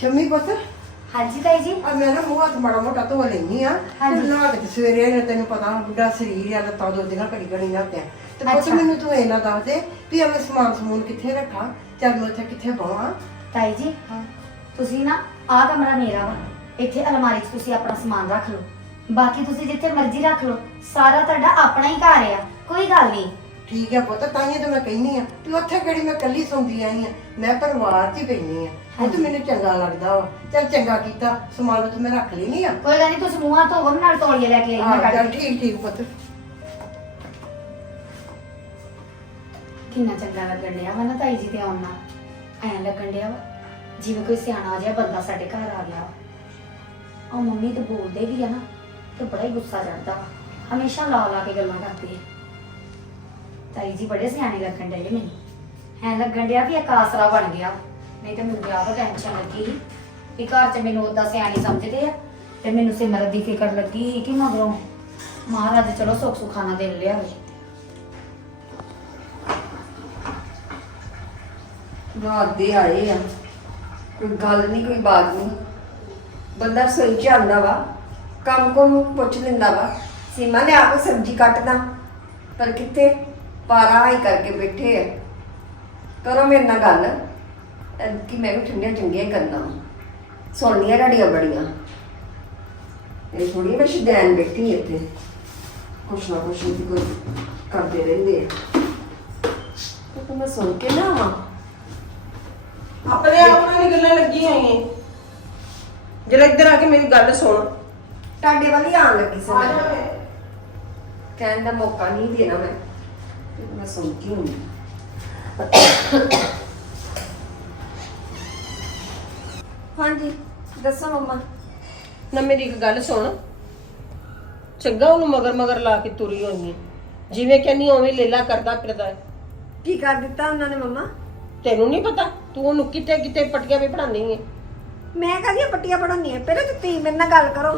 ਸ਼ਮੀ ਪੁੱਤ ਹਾਂਜੀ ਤਾਈ ਜੀ। ਆ ਮੈਂ ਨਾ ਮੂੰਹ ਹੱਥ ਮਾੜਾ ਮੋਟਾ ਧੋ ਲੈਣੀ ਆ ਹਾਂਜੀ। ਕੇ ਤੇ ਸਵੇਰੇ ਨੇ ਤੈਨੂੰ ਪਤਾ ਬੁੱਢਾ ਸਰੀਰ ਆ ਲੱਤਾਂ ਦੋਦੀਆਂ ਘੜੀ ਘੜੀ ਨਾ ਪਿਆ। ਤੇ ਪੁੱਤ ਅੱਛਾ। ਮੈਨੂੰ ਤੂੰ ਇਹਨਾਂ ਦੱਸ ਦੇ ਵੀ ਆ ਮੈਂ ਸਮਾਨ ਸਮੂਨ ਕਿੱਥੇ ਰੱਖਾਂ? ਚੱਲ ਮੈਂ ਉੱਥੇ ਕਿੱਥੇ ਬਵਾਂ? ਤਾਈ ਜੀ ਤੁਸੀਂ ਨਾ ਆਹ ਕਮਰਾ ਮੇਰਾ ਵਾ। ਇੱਥੇ ਅਲਮਾਰੀ 'ਚ ਤੁਸੀਂ ਆਪਣਾ ਸਮਾਨ ਰੱਖ ਲਓ। ਬਾਕੀ ਤੁਸੀਂ ਜਿੱਥੇ ਮਰਜ਼ੀ ਰੱਖ ਲਓ। ਸਾਰਾ ਤੁਹਾਡਾ ਆਪਣਾ ਹੀ ਘਰ ਆ। ਕੋਈ ਗੱਲ ਨਹੀਂ। ਠੀਕ ਹੈ ਪੁੱਤ ਤਾਂ ਹੀ ਤਾਂ ਮੈਂ ਕਹਿੰਨੀ ਆ ਵੀ ਉੱਥੇ ਕਿਹੜੀ ਮੈਂ ਇਕੱਲੀ ਸੌਂਦੀ ਆਈ ਆ ਮੈਂ ਪਰਿਵਾਰ 'ਚ ਹੀ ਪੈਣੀ ਆ। ਉਹ ਤੇ ਮੈਨੂੰ ਚੰਗਾ ਲੱਗਦਾ ਵਾ। ਚੱਲ ਚੰਗਾ ਕੀਤਾ ਸਮਾਨ ਤੇ ਮੈਂ ਰੱਖ ਲੈਣੀ ਆ। ਕੋਈ ਗੱਲ ਨਹੀਂ ਤੁਸੀਂ ਮੂੰਹਾਂ ਧੋਵੋ ਨਾਲ ਤੋਲੀਏ ਲੈ ਕੇ ਆਈ ਮੈਂ ਚੱਲ ਕੇ। ਠੀਕ ਠੀਕ ਪੁੱਤ। ਕਿੰਨਾ ਚੰਗਾ ਲੱਗਣ ਡਿਆ ਵਾ ਨਾ ਤਾਈ ਜੀ ਤੇ ਆਉਣਾ ਐਂ ਲੱਗਣ ਡਿਆ ਵਾ ਜਿਵੇਂ ਕੋਈ ਸਿਆਣਾ ਜਿਹਾ ਬੰਦਾ ਸਾਡੇ ਘਰ ਆ ਗਿਆ ਵਾ। ਉਹ ਮੰਮੀ ਤੇ ਬੋਲਦੇ ਵੀ ਆ ਨਾ ਤੇ ਬੜਾ ਹੀ ਗੁੱਸਾ ਚੜਦਾ ਵਾ। ਹਮੇਸ਼ਾ ਲਾ ਲਾ ਕੇ ਗੱਲਾਂ ਕਰਦੀ ਹੈ ਤਾਈ ਜੀ ਬੜੇ ਸਿਆਣੇ ਲੱਗਣ ਡਏ ਮੈਨੂੰ। ਐਂ ਲੱਗਣ ਡਿਆ ਵੀ ਇੱਕ ਆਸਰਾ ਬਣ ਗਿਆ। ਨਹੀਂ ਤੇ ਮੈਨੂੰ ਵਿਆਹ ਦਾ ਟੈਨਸ਼ਨ ਲੱਗੀ ਵੀ ਘਰ 'ਚ ਮੈਨੂੰ ਉਦਾਂ ਸਿਆਣੀ ਸਮਝਦੇ ਆ ਤੇ ਮੈਨੂੰ ਸਿਮਰਤ ਦੀ ਫਿਕਰ ਲੱਗੀ ਕਿ ਮਗਰੋਂ ਮਹਾਰਾਜ ਚਲੋ ਸੁੱਖ ਸੁਖਾਨਾ ਦੇ ਲਿਆਵੇ। ਰਾਤ ਦੇ ਆਏ ਆ। ਕੋਈ ਗੱਲ ਨਹੀਂ ਕੋਈ ਬਾਤ ਨਹੀਂ ਬੰਦਾ ਸੋਈ ਚ ਆਉਂਦਾ ਵਾ, ਕੰਮ ਕੋਮ ਪੁੱਛ ਲੈਂਦਾ ਵਾ। ਸੀਮਾ ਨੇ ਆਪ ਸਬਜ਼ੀ ਕੱਟਦਾ। ਪਰ ਕਿੱਥੇ? ਪਾਰਾ ਹੀ ਕਰਕੇ ਬੈਠੇ ਆ। ਕਰੋ ਮੇਰੇ ਨਾਲ ਗੱਲ ਕਿ ਮੈਂ ਵੀ ਠੰਡੀਆਂ ਚੰਗੀਆਂ ਹੀ ਕਰਨਾ। ਸੁਣਨੀਆਂ ਰੜੀਆਂ ਬੜੀਆਂ। ਇਹ ਥੋੜੀ ਮੈਂ ਸ਼ਦੈਨ ਬੈਠੀ ਇੱਥੇ। ਕੁਛ ਨਾ ਕੁਛ ਵੀ ਕੋਈ ਕਰਦੇ ਰਹਿੰਦੇ ਆ। ਤੇ ਤੂੰ ਮੈਂ ਸੁਣ ਕੇ ਨਾ ਆਵਾਂ। ਆਪਣੇ ਆਪ ਨਾਲ ਹੀ ਗੱਲਾਂ ਲੱਗੀਆਂ ਹੋਈਆਂ। ਜਰਾ ਇੱਧਰ ਆ ਕੇ ਮੇਰੀ ਗੱਲ ਸੁਣ। ਤੁਹਾਡੇ ਵੱਲ ਹੀ ਆਉਣ ਲੱਗੀ ਸੀ ਮੈਂ। ਕਹਿਣ ਦਾ ਮੌਕਾ ਨਹੀਂ ਦੇਣਾ ਮੈਂ। ਮੈਂ ਸੁਣ ਕੇ ਹੁੰਦੀ ਹਾਂਜੀ ਦੱਸੋ ਮੰਮਾ। ਨਾ ਮੇਰੀ ਇੱਕ ਗੱਲ ਸੁਣ। ਚੰਗਾ ਉਹਨੂੰ ਮਗਰ ਮਗਰ ਲਾ ਕੇ ਤੁਰੀ ਹੋਈ ਹੈ ਜਿਵੇਂ ਕਹਿੰਨੀ ਉਵੇਂ ਲੇਲਾ ਕਰਦਾ ਫਿਰਦਾ ਹੈ ਕੀ ਕਰ ਦਿੱਤਾ ਉਹਨਾਂ ਨੇ ਮੰਮਾ? ਤੈਨੂੰ ਨਹੀਂ ਪਤਾ? ਤੂੰ ਉਹਨੂੰ ਕਿਤੇ ਕਿਤੇ ਪਟੀਆਂ ਵੀ ਪੜਾਉਂਦੀ ਹੈ ਮੈਂ ਕਾਹਦੀਆਂ ਪੱਟੀਆਂ ਪੜਾਉਣੀਆਂ ਪਹਿਲਾਂ ਤਾਂ ਤੁਸੀਂ ਮੇਰੇ ਨਾਲ ਗੱਲ ਕਰੋ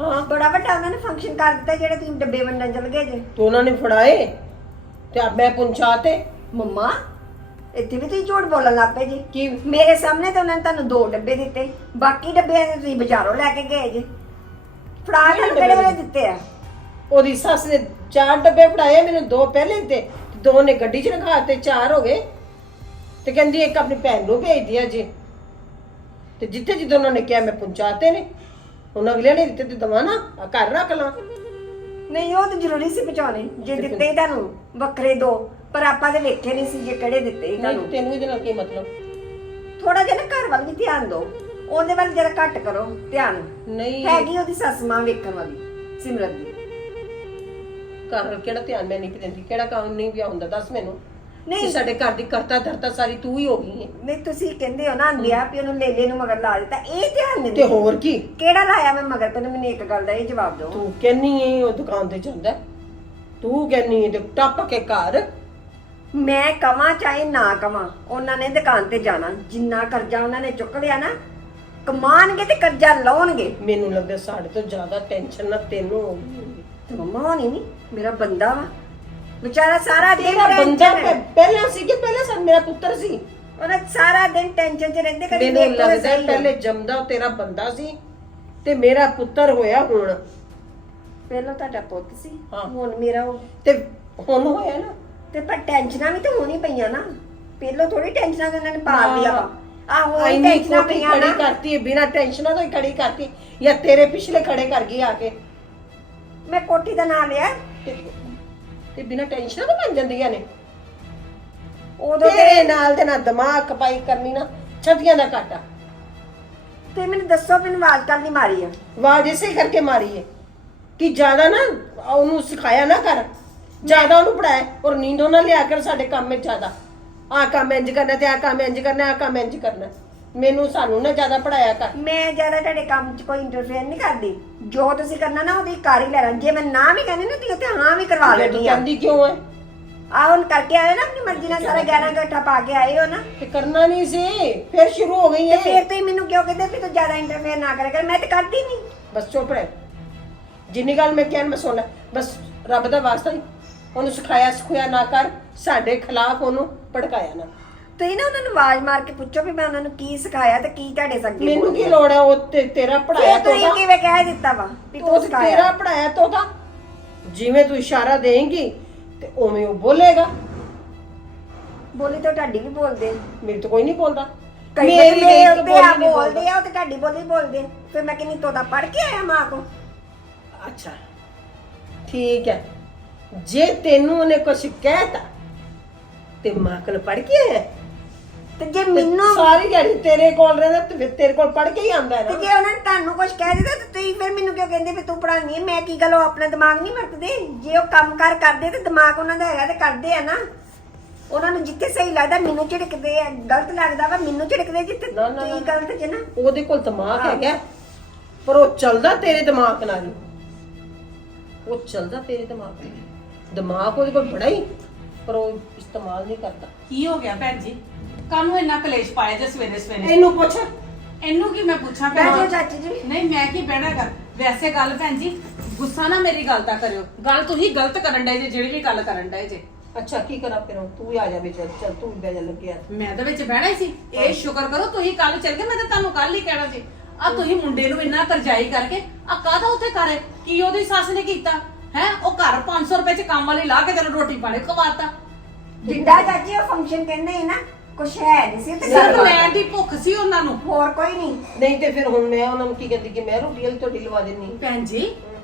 ਹਾਂ। ਬੜਾ ਵੱਡਾ ਉਹਨਾਂ ਨੇ ਫੰਕਸ਼ਨ ਕਰ ਦਿੱਤਾ ਜਿਹੜੇ ਤੁਸੀਂ ਡੱਬੇ ਵੰਡਣ ਚਲ ਗਏ ਜੇ। ਤੂੰ ਉਹਨਾਂ ਨੇ ਫੜਾਏ? ਤੇ ਆ ਮੈਂ ਪੁੰਛਾ ਤੇ। ਮੰਮਾ ਇੱਥੇ ਵੀ ਤੁਸੀਂ ਝੂਠ ਬੋਲਣ ਲੱਗ ਪਏ ਜੀ। ਕੀ? ਮੇਰੇ ਸਾਹਮਣੇ ਤਾਂ ਉਹਨਾਂ ਨੇ ਤੁਹਾਨੂੰ ਦੋ ਡੱਬੇ ਦਿੱਤੇ। ਬਾਕੀ ਡੱਬੇ ਤੁਸੀਂ ਬਾਜ਼ਾਰੋਂ ਲੈ ਕੇ ਗਏ ਜੇ। ਫੜਾ ਕੇ ਕਿਹੜੇ ਡੱਬੇ ਵੇਲੇ ਦਿੱਤੇ ਆ? ਉਹਦੀ ਸੱਸ ਨੇ ਚਾਰ ਡੱਬੇ ਫੜਾਏ ਮੈਨੂੰ ਦੋ ਪਹਿਲੇ ਤੇ ਦੋ ਨੇ ਗੱਡੀ 'ਚ ਰਖਾ ਤੇ ਚਾਰ ਹੋ ਗਏ। ਤੇ ਕਹਿੰਦੀ ਇੱਕ ਆਪਣੀ ਭੈਣ ਨੂੰ ਭੇਜ ਦਿਆ ਜੇ। ਤੇ ਜਿੱਥੇ ਜਿੱਥੇ ਉਹਨਾਂ ਨੇ ਕਿਹਾ ਮੈਂ ਪਹੁੰਚਾਤੇ ਨੇ ਉਹਨਾਂ ਅਗਲੇ ਨੇ ਦਿੱਤੇ ਤੇ ਦਵਾ ਨਾ ਘਰ ਰੱਖ ਲਾਂ। ਨਹੀਂ ਉਹ ਤਾਂ ਜ਼ਰੂਰੀ ਸੀ ਪਹੁੰਚਾਉਣੇ। ਜੇ ਦਿੱਤੇ ਹੀ ਤੁਹਾਨੂੰ ਵੱਖਰੇ ਦੋ ਪਰ ਆਪਾਂ ਤੇ ਵੇਖੇ ਨਹੀਂ ਸੀ ਜੇ ਕਿਹੜੇ ਦਿੱਤੇ ਨਹੀਂ ਤੁਹਾਨੂੰ। ਤੈਨੂੰ ਇਹਦੇ ਨਾਲ ਕੀ ਮਤਲਬ? ਥੋੜਾ ਜਿਹਾ ਨਾ ਘਰ ਵੱਲ ਵੀ ਧਿਆਨ ਦਿਓ। ਉਹਦੇ ਵੱਲ ਜਰਾ ਘੱਟ ਕਰੋ ਧਿਆਨ। ਨਹੀਂ। ਹੈਗੀ ਉਹਦੀ ਸੱਸ ਮਾਂ ਵੇਖਣ ਵਾਲੀ ਸਿਮਰਤ ਦੀ। ਘਰ ਕਿਹੜਾ ਧਿਆਨ ਮੈਂ ਨਹੀਂ ਦਿੰਦੀ? ਕਿਹੜਾ ਕੰਮ ਨਹੀਂ ਵਿਆਹ ਹੁੰਦਾ ਦੱਸ ਮੈਨੂੰ। ਨਹੀਂ। ਸਾਡੇ ਘਰ ਦੀ ਕਰਤਾ ਧਰਤਾ ਸਾਰੀ ਤੂੰ ਹੀ ਹੋ ਗਈ ਹੈ। ਨਹੀਂ ਤੁਸੀਂ ਕਹਿੰਦੇ ਹੋ ਨਾ ਆਂਦਿਆ ਵੀ ਉਹਨੂੰ ਲੇਲੇ ਨੂੰ ਮਗਰ ਲਾ ਦਿੱਤਾ। ਇਹ ਧਿਆਨ ਨਹੀਂ ਤੇ ਹੋਰ ਕੀ? ਕਿਹੜਾ ਲਾਇਆ ਮੈਂ ਮਗਰ? ਪਹਿਲਾਂ ਮੈਨੂੰ ਇੱਕ ਗੱਲ ਦਾ ਇਹ ਜਵਾਬ ਦਿਓ। ਤੂੰ ਕਹਿੰਨੀ ਹੈ ਉਹ ਦੁਕਾਨ ਤੇ ਜਾਂਦਾ ਹੈ। ਤੂੰ ਕਹਿੰਨੀ ਹੈ ਤੇ ਟੱਪ ਕੇ ਘਰ। ਮੈਂ ਕਵਾਂ ਚਾਹੇ ਨਾ ਕਵਾਂ ਉਹਨਾਂ ਨੇ ਦੁਕਾਨ ਤੇ ਜਾਣਾ। ਜਿੰਨਾ ਕਰਜ਼ਾ ਉਹਨਾਂ ਨੇ ਚੁੱਕ ਲਿਆ ਨਾ ਕਮਾਣਗੇ ਤੇ ਕਰਜ਼ਾ ਲਾਉਣਗੇ। ਮੈਨੂੰ ਲੱਗਦਾ ਸਾਡੇ ਤੋਂ ਜ਼ਿਆਦਾ ਟੈਨਸ਼ਨ ਨਾ ਤੈਨੂੰ ਹੋ ਗਈ। ਤੇ ਮੰਮਾ ਹੋਣੀ ਨਹੀਂ ਮੇਰਾ ਬੰਦਾ ਵਾ। ਵਿਚਾਰਾ ਸਾਰਾ ਦਿਨ ਤੇਰਾ ਬੰਦਾ ਹੈ। ਪਹਿਲਾਂ ਸੀ ਕਿ ਪਹਿਲਾਂ ਸਾ ਮੇਰਾ ਪੁੱਤਰ ਸੀ। ਉਹਨੇ ਸਾਰਾ ਦਿਨ ਟੈਨਸ਼ਨ 'ਚ ਰਹਿੰਦੇ ਕਦੇ ਮੈਨੂੰ ਸਹੀ। ਪਹਿਲੇ ਜੰਮਦਾ ਉਹ ਤੇਰਾ ਬੰਦਾ ਸੀ ਤੇ ਮੇਰਾ ਪੁੱਤਰ ਹੋਇਆ ਹੁਣ। ਪਹਿਲਾਂ ਤੁਹਾਡਾ ਪੁੱਤ ਸੀ ਹਾਂ। ਹੁਣ ਮੇਰਾ ਉਹ। ਤੇ ਹੁਣ ਹੋਇਆ ਨਾ। ਤੇ ਪਰ ਟੈਨਸ਼ਨਾਂ ਵੀ ਤਾਂ ਹੋਣੀ ਪਈਆਂ ਨਾ। ਪਹਿਲਾਂ ਥੋੜੀ ਟੈਨਸ਼ਨਾਂ ਤਾਂ ਉਹਨਾਂ ਨੇ ਪਾ ਹਾਂ। ਲਿਆ ਆਹੋ ਇਹ ਇੰਨੀ ਟੈਨਸ਼ਨਾਂ ਕੋਠੀ ਪਈਆਂ ਖੜੀ ਨਾ। ਕਰਤੀ ਬਿਨਾਂ ਟੈਨਸ਼ਨਾਂ ਤੋਂ ਹੀ ਖੜੀ ਕਰਤੀ। ਜਾਂ ਤੇਰੇ ਪਿਛਲੇ ਖੜੇ ਕਰ ਗਈ ਆ ਕੇ। ਮੈਂ ਕੋਠੀ ਦਾ ਨਾਂ ਲਿਆ। ਤੇ- ਤੇ ਬਿਨਾਂ ਟੈਨਸ਼ਨਾਂ ਤੋਂ ਬਣ ਜਾਂਦੀਆਂ ਨੇ। ਉਦੋਂ ਤੇਰੇ ਨਾਲ ਦੇ ਨਾਲ ਦਿਮਾਗ ਖਪਾਈ ਕਰਨੀ ਨਾ ਛੱਤੀਆਂ ਦਾ ਘਾਟਾ। ਤੇ ਮੈਨੂੰ ਦੱਸੋ ਮੈਨੂੰ ਆਵਾਜ਼ ਕੱਲ ਨਹੀਂ ਮਾਰੀ ਆ। ਆਵਾਜ਼ ਇਸੇ ਕਰਕੇ ਮਾਰੀ ਹੈ ਕਿ ਜ਼ਿਆਦਾ ਨਾ ਉਹਨੂੰ ਸਿਖਾਇਆ ਨਾ ਕਰ। ਜ਼ਿਆਦਾ ਉਹਨੂੰ ਪੜਾਇਆ ਔਰ ਨੀਂਦੋਂ ਨਾ ਲਿਆ ਕਰ ਸਾਡੇ ਕੰਮ ਵਿੱਚ ਜ਼ਿਆਦਾ। ਆ ਕੰਮ ਇੰਜ ਕਰਨਾ ਤੇ ਆ ਕੰਮ ਇੰਜ ਕਰਨਾ ਆ ਕੰਮ ਇੰਜ ਕਰਨਾ। ਮੈਨੂੰ ਸਾਨੂੰ ਨਾ ਜ਼ਿਆਦਾ ਪੜਾਇਆ ਕਰ। ਮੈਂ ਜ਼ਿਆਦਾ ਤੁਹਾਡੇ ਕੰਮ 'ਚ ਕੋਈ ਇੰਟਰਫੇਅਰ ਨਹੀਂ ਕਰਦੀ। ਜੋ ਤੁਸੀਂ ਕਰਨਾ ਨਾ ਉਹਦੀ ਕਰ ਹੀ ਲੈਣਾ। ਜੇ ਮੈਂ ਨਾ ਵੀ ਕਹਿੰਦੀ ਨਾ ਤੁਸੀਂ ਉੱਥੇ ਹਾਂ ਵੀ ਕਰਵਾ ਤੂੰ ਲੈਣੀ ਆ। ਕਹਿੰਦੀ ਕਿਉਂ ਹੈ ਆ ਹੁਣ ਕਰਕੇ ਆਏ ਨਾ ਆਪਣੀ ਮਰਜ਼ੀ ਨਾਲ ਸਾਰਾ 11 ਇਕੱਠਾ ਪਾ ਕੇ ਆਏ ਹੋ ਨਾ। ਤੇ ਕਰਨਾ ਨਹੀਂ ਸੀ ਫਿਰ ਸ਼ੁਰੂ ਹੋ ਗਈ ਤੇ ਫਿਰ ਤੁਸੀਂ ਮੈਨੂੰ ਕਿਉਂ ਕਹਿੰਦੇ ਵੀ ਤੂੰ ਜ਼ਿਆਦਾ ਇੰਟਰਫੇਅਰ ਨਾ ਕਰਿਆ ਕਰ? ਮੈਂ ਤੇ ਕਰਦੀ ਨਹੀਂ। ਬਸ ਚੁੱਪ ਰਹਿ। ਜਿੰਨੀ ਗੱਲ ਮੈਂ ਕਹਿਣ ਮੈਂ ਸੁਣ ਲੈ। ਬਸ ਰੱਬ ਦਾ ਵਾਸਤਾ ਹੀ। ਉਹਨੂੰ ਸਿਖਾਇਆ ਸਿਖਾਇਆ ਨਾ ਕਰ। ਸਾਡੇ ਖਿਲਾਫ ਉਹਨੂੰ ਭੜਕਾਇਆ ਨਾ ਤੁਸੀਂ ਨਾ ਉਹਨਾਂ ਨੂੰ ਆਵਾਜ਼ ਮਾਰ ਕੇ ਪੁੱਛੋ ਵੀ ਮੈਂ ਉਹਨਾਂ ਨੂੰ ਕੀ ਸਿਖਾਇਆ ਤੇ ਕੀ ਤੁਹਾਡੇ ਸੰਗੇ ਮੈਨੂੰ ਕੀ ਲੋੜ ਹੈ ਉਹ ਤੇ ਤੇਰਾ ਪੜਾਇਆ ਫਿਰ ਤੁਸੀਂ ਕਿਵੇਂ ਕਹਿ ਦਿੱਤਾ ਵਾ ਵੀ ਤੂੰ ਤੇ ਸਿਖਾਇਆ? ਤੇਰਾ ਪੜਾਇਆ ਤੋਤਾ? ਜਿਵੇਂ ਤੂੰ ਇਸ਼ਾਰਾ ਦੇਂਗੀ ਤੇ ਉਵੇਂ ਉਹ ਬੋਲੇਗਾ। ਬੋਲੀ ਤਾਂ ਤੁਹਾਡੀ ਵੀ ਬੋਲਦੇ ਆ। ਮੇਰੇ ਤੋਂ ਕੋਈ ਨਹੀਂ ਬੋਲਦਾ। ਕਈ ਮੇਰੀ ਵਾਰੀ ਦੇਖ ਕੇ ਬੋਲਦੇ ਆ ਬੋਲੀ ਨਹੀਂ ਬੋਲਦੇ। ਆ ਉਹ ਤੇ ਤੁਹਾਡੀ ਬੋਲੀ ਬੋਲਦੇ ਫਿਰ ਮੈਂ ਕਿੰਨੀ ਤੋਤਾ ਪੜ ਕੇ ਆਇਆ ਮਾਂ ਕੋ। ਅੱਛਾ। ਠੀਕ ਹੈ। ਜੇ ਤੈਨੂੰ ਉਹਨੇ ਕੁਝ ਕਹਿਤਾ ਤੇ ਮਾਂ ਕੋਲ ਪੜ ਕੇ ਆਇਆ? ਤੇ ਜੇ ਮੈਨੂੰ ਸਾਰੀ ਦਿਹਾੜੀ ਤੇਰੇ ਕੋਲ ਰਹਿੰਦਾ ਤੇ ਫਿਰ ਤੇਰੇ ਕੋਲ ਪੜ ਕੇ ਹੀ ਆਂਦਾ ਹੈ ਤੇ ਨਾ ਜੇ ਉਹਨਾਂ ਨੇ ਤੁਹਾਨੂੰ ਕੁਝ ਕਹਿ ਦਿੱਤਾ ਤੇ ਤੁਸੀਂ ਫਿਰ ਮੈਨੂੰ ਕਿਉਂ ਕਹਿੰਦੇ ਵੀ ਤੂੰ ਪੜਾਉਣੀ ਹੈ? ਮੈਂ ਕੀ ਗੱਲ ਉਹ ਆਪਣਾ ਦਿਮਾਗ ਨਹੀਂ ਵਰਤਦੇ? ਜੇ ਉਹ ਕੰਮ ਕਾਰ ਕਰਦੇ ਤੇ ਦਿਮਾਗ ਉਹਨਾਂ ਦਾ ਹੈਗਾ ਤੇ ਕਰਦੇ ਆ ਨਾ। ਉਹਨਾਂ ਨੂੰ ਜਿੱਥੇ ਸਹੀ ਲੱਗਦਾ ਮੈਨੂੰ ਝਿੜਕਦੇ ਆ। ਗਲਤ ਲੱਗਦਾ ਵਾ ਮੈਨੂੰ ਝਿੜਕਦੇ ਜਿੱਥੇ ਨਾ, ਨਾ, ਤੁਸੀਂ ਨਾ। ਗਲਤ ਜੇ ਨਾ। ਉਹਦੇ ਕੋਲ ਦਿਮਾਗ ਹੈਗਾ। ਪਰ ਉਹ ਚੱਲਦਾ ਤੇਰੇ ਦਿਮਾਗ ਨਾਲ ਹੀ। ਉਹ ਚੱਲਦਾ ਤੇਰੇ ਦਿਮਾਗ ਨਾਲ ਦਿਮਾਗ ਉਹਦੇ ਕੋਲ ਬੜਾ ਹੀ ਪਰ ਉਹ ਇਸਤੇਮਾਲ ਨਹੀਂ ਕਰਦਾ। ਕੀ ਹੋ ਗਿਆ ਭੈਣ ਜੀ? ਕਾਹਨੂੰ ਇੰਨਾ ਕਲੇਸ਼ ਪਾਇਆ ਜੇ ਸਵੇਰੇ ਸਵੇਰੇ? ਇਹਨੂੰ ਪੁੱਛ। ਇਹਨੂੰ ਕੀ ਮੈਂ ਪੁੱਛਾਂ ਜਾਓ ਜੀ? ਚਾਚੀ ਜੀ। ਨਹੀਂ ਮੈਂ ਕੀ ਬਹਿਣਾ ਕਰ ਵੈਸੇ ਗੱਲ ਭੈਣ ਜੀ ਗੁੱਸਾ ਨਾ ਮੇਰੀ ਗੱਲ ਦਾ ਕਰਿਓ। ਗੱਲ ਤੁਸੀਂ ਗਲਤ ਕਰਨ ਡਏ ਜੇ ਜਿਹੜੀ ਵੀ ਗੱਲ ਕਰਨ ਡਏ ਜੇ। ਅੱਛਾ ਕੀ ਕਰਾਂ ਫਿਰ ਹੁਣ? ਤੂੰ ਵੀ ਆ ਜਾ ਵਿੱਚ। ਚੱਲ ਤੂੰ ਵੀ ਬਹਿ ਜਾ ਲੱਗਿਆ ਮੈਂ ਤਾਂ ਵਿੱਚ ਬਹਿਣਾ ਹੀ ਸੀ। ਇਹ ਸ਼ੁਕਰ ਕਰੋ ਤੁਸੀਂ ਕੱਲ ਚੱਲ ਗਏ ਮੈਂ ਤਾਂ ਤੁਹਾਨੂੰ ਕੱਲ ਹੀ ਕਹਿਣਾ ਸੀ। ਆ ਤੁਸੀਂ ਮੁੰਡੇ ਨੂੰ ਇੰਨਾ ਕਰਜਾਈ ਕਰਕੇ ਆ ਕਾਹਦਾ ਉੱਥੇ ਕਰੇ ਕੀ ਉਹਦੀ ਸੱਸ ਨੇ ਕੀਤਾ? ਹੈ? ਉਹ ਘਰ 500 ਰੁਪਏ ਚ ਕੰਮ ਵਾਲੀ ਲਾ ਕੇ ਤੈਨੂੰ ਰੋਟੀ ਪਾਣੀ ਖਵਾਤਾ। ਜਿੰਦਾ ਚਾਚੀ ਉਹ ਫੰਕਸ਼ਨ ਕਹਿੰਦੇ ਨਾ ਕੁਛ ਹੈ ਨਹੀਂ ਸੀ ਤੇ ਸਿਰਫ ਗੱਲ ਲੈਣ ਦੀ ਭੁੱਖ ਸੀ ਉਹਨਾਂ ਨੂੰ। ਹੋਰ ਕੋਈ ਨਹੀਂ ਨਹੀਂ ਤੇ ਫਿਰ ਹੁਣ ਮੈਂ ਉਹਨਾਂ ਨੂੰ ਕੀ ਕਹਿੰਦੀ ਕਿ ਮੈਂ ਰੋਟੀ ਵਾਲੀ ਤੁਹਾਡੀ ਲਵਾ ਦੇਣੀ ਭੈਣ ਜੀ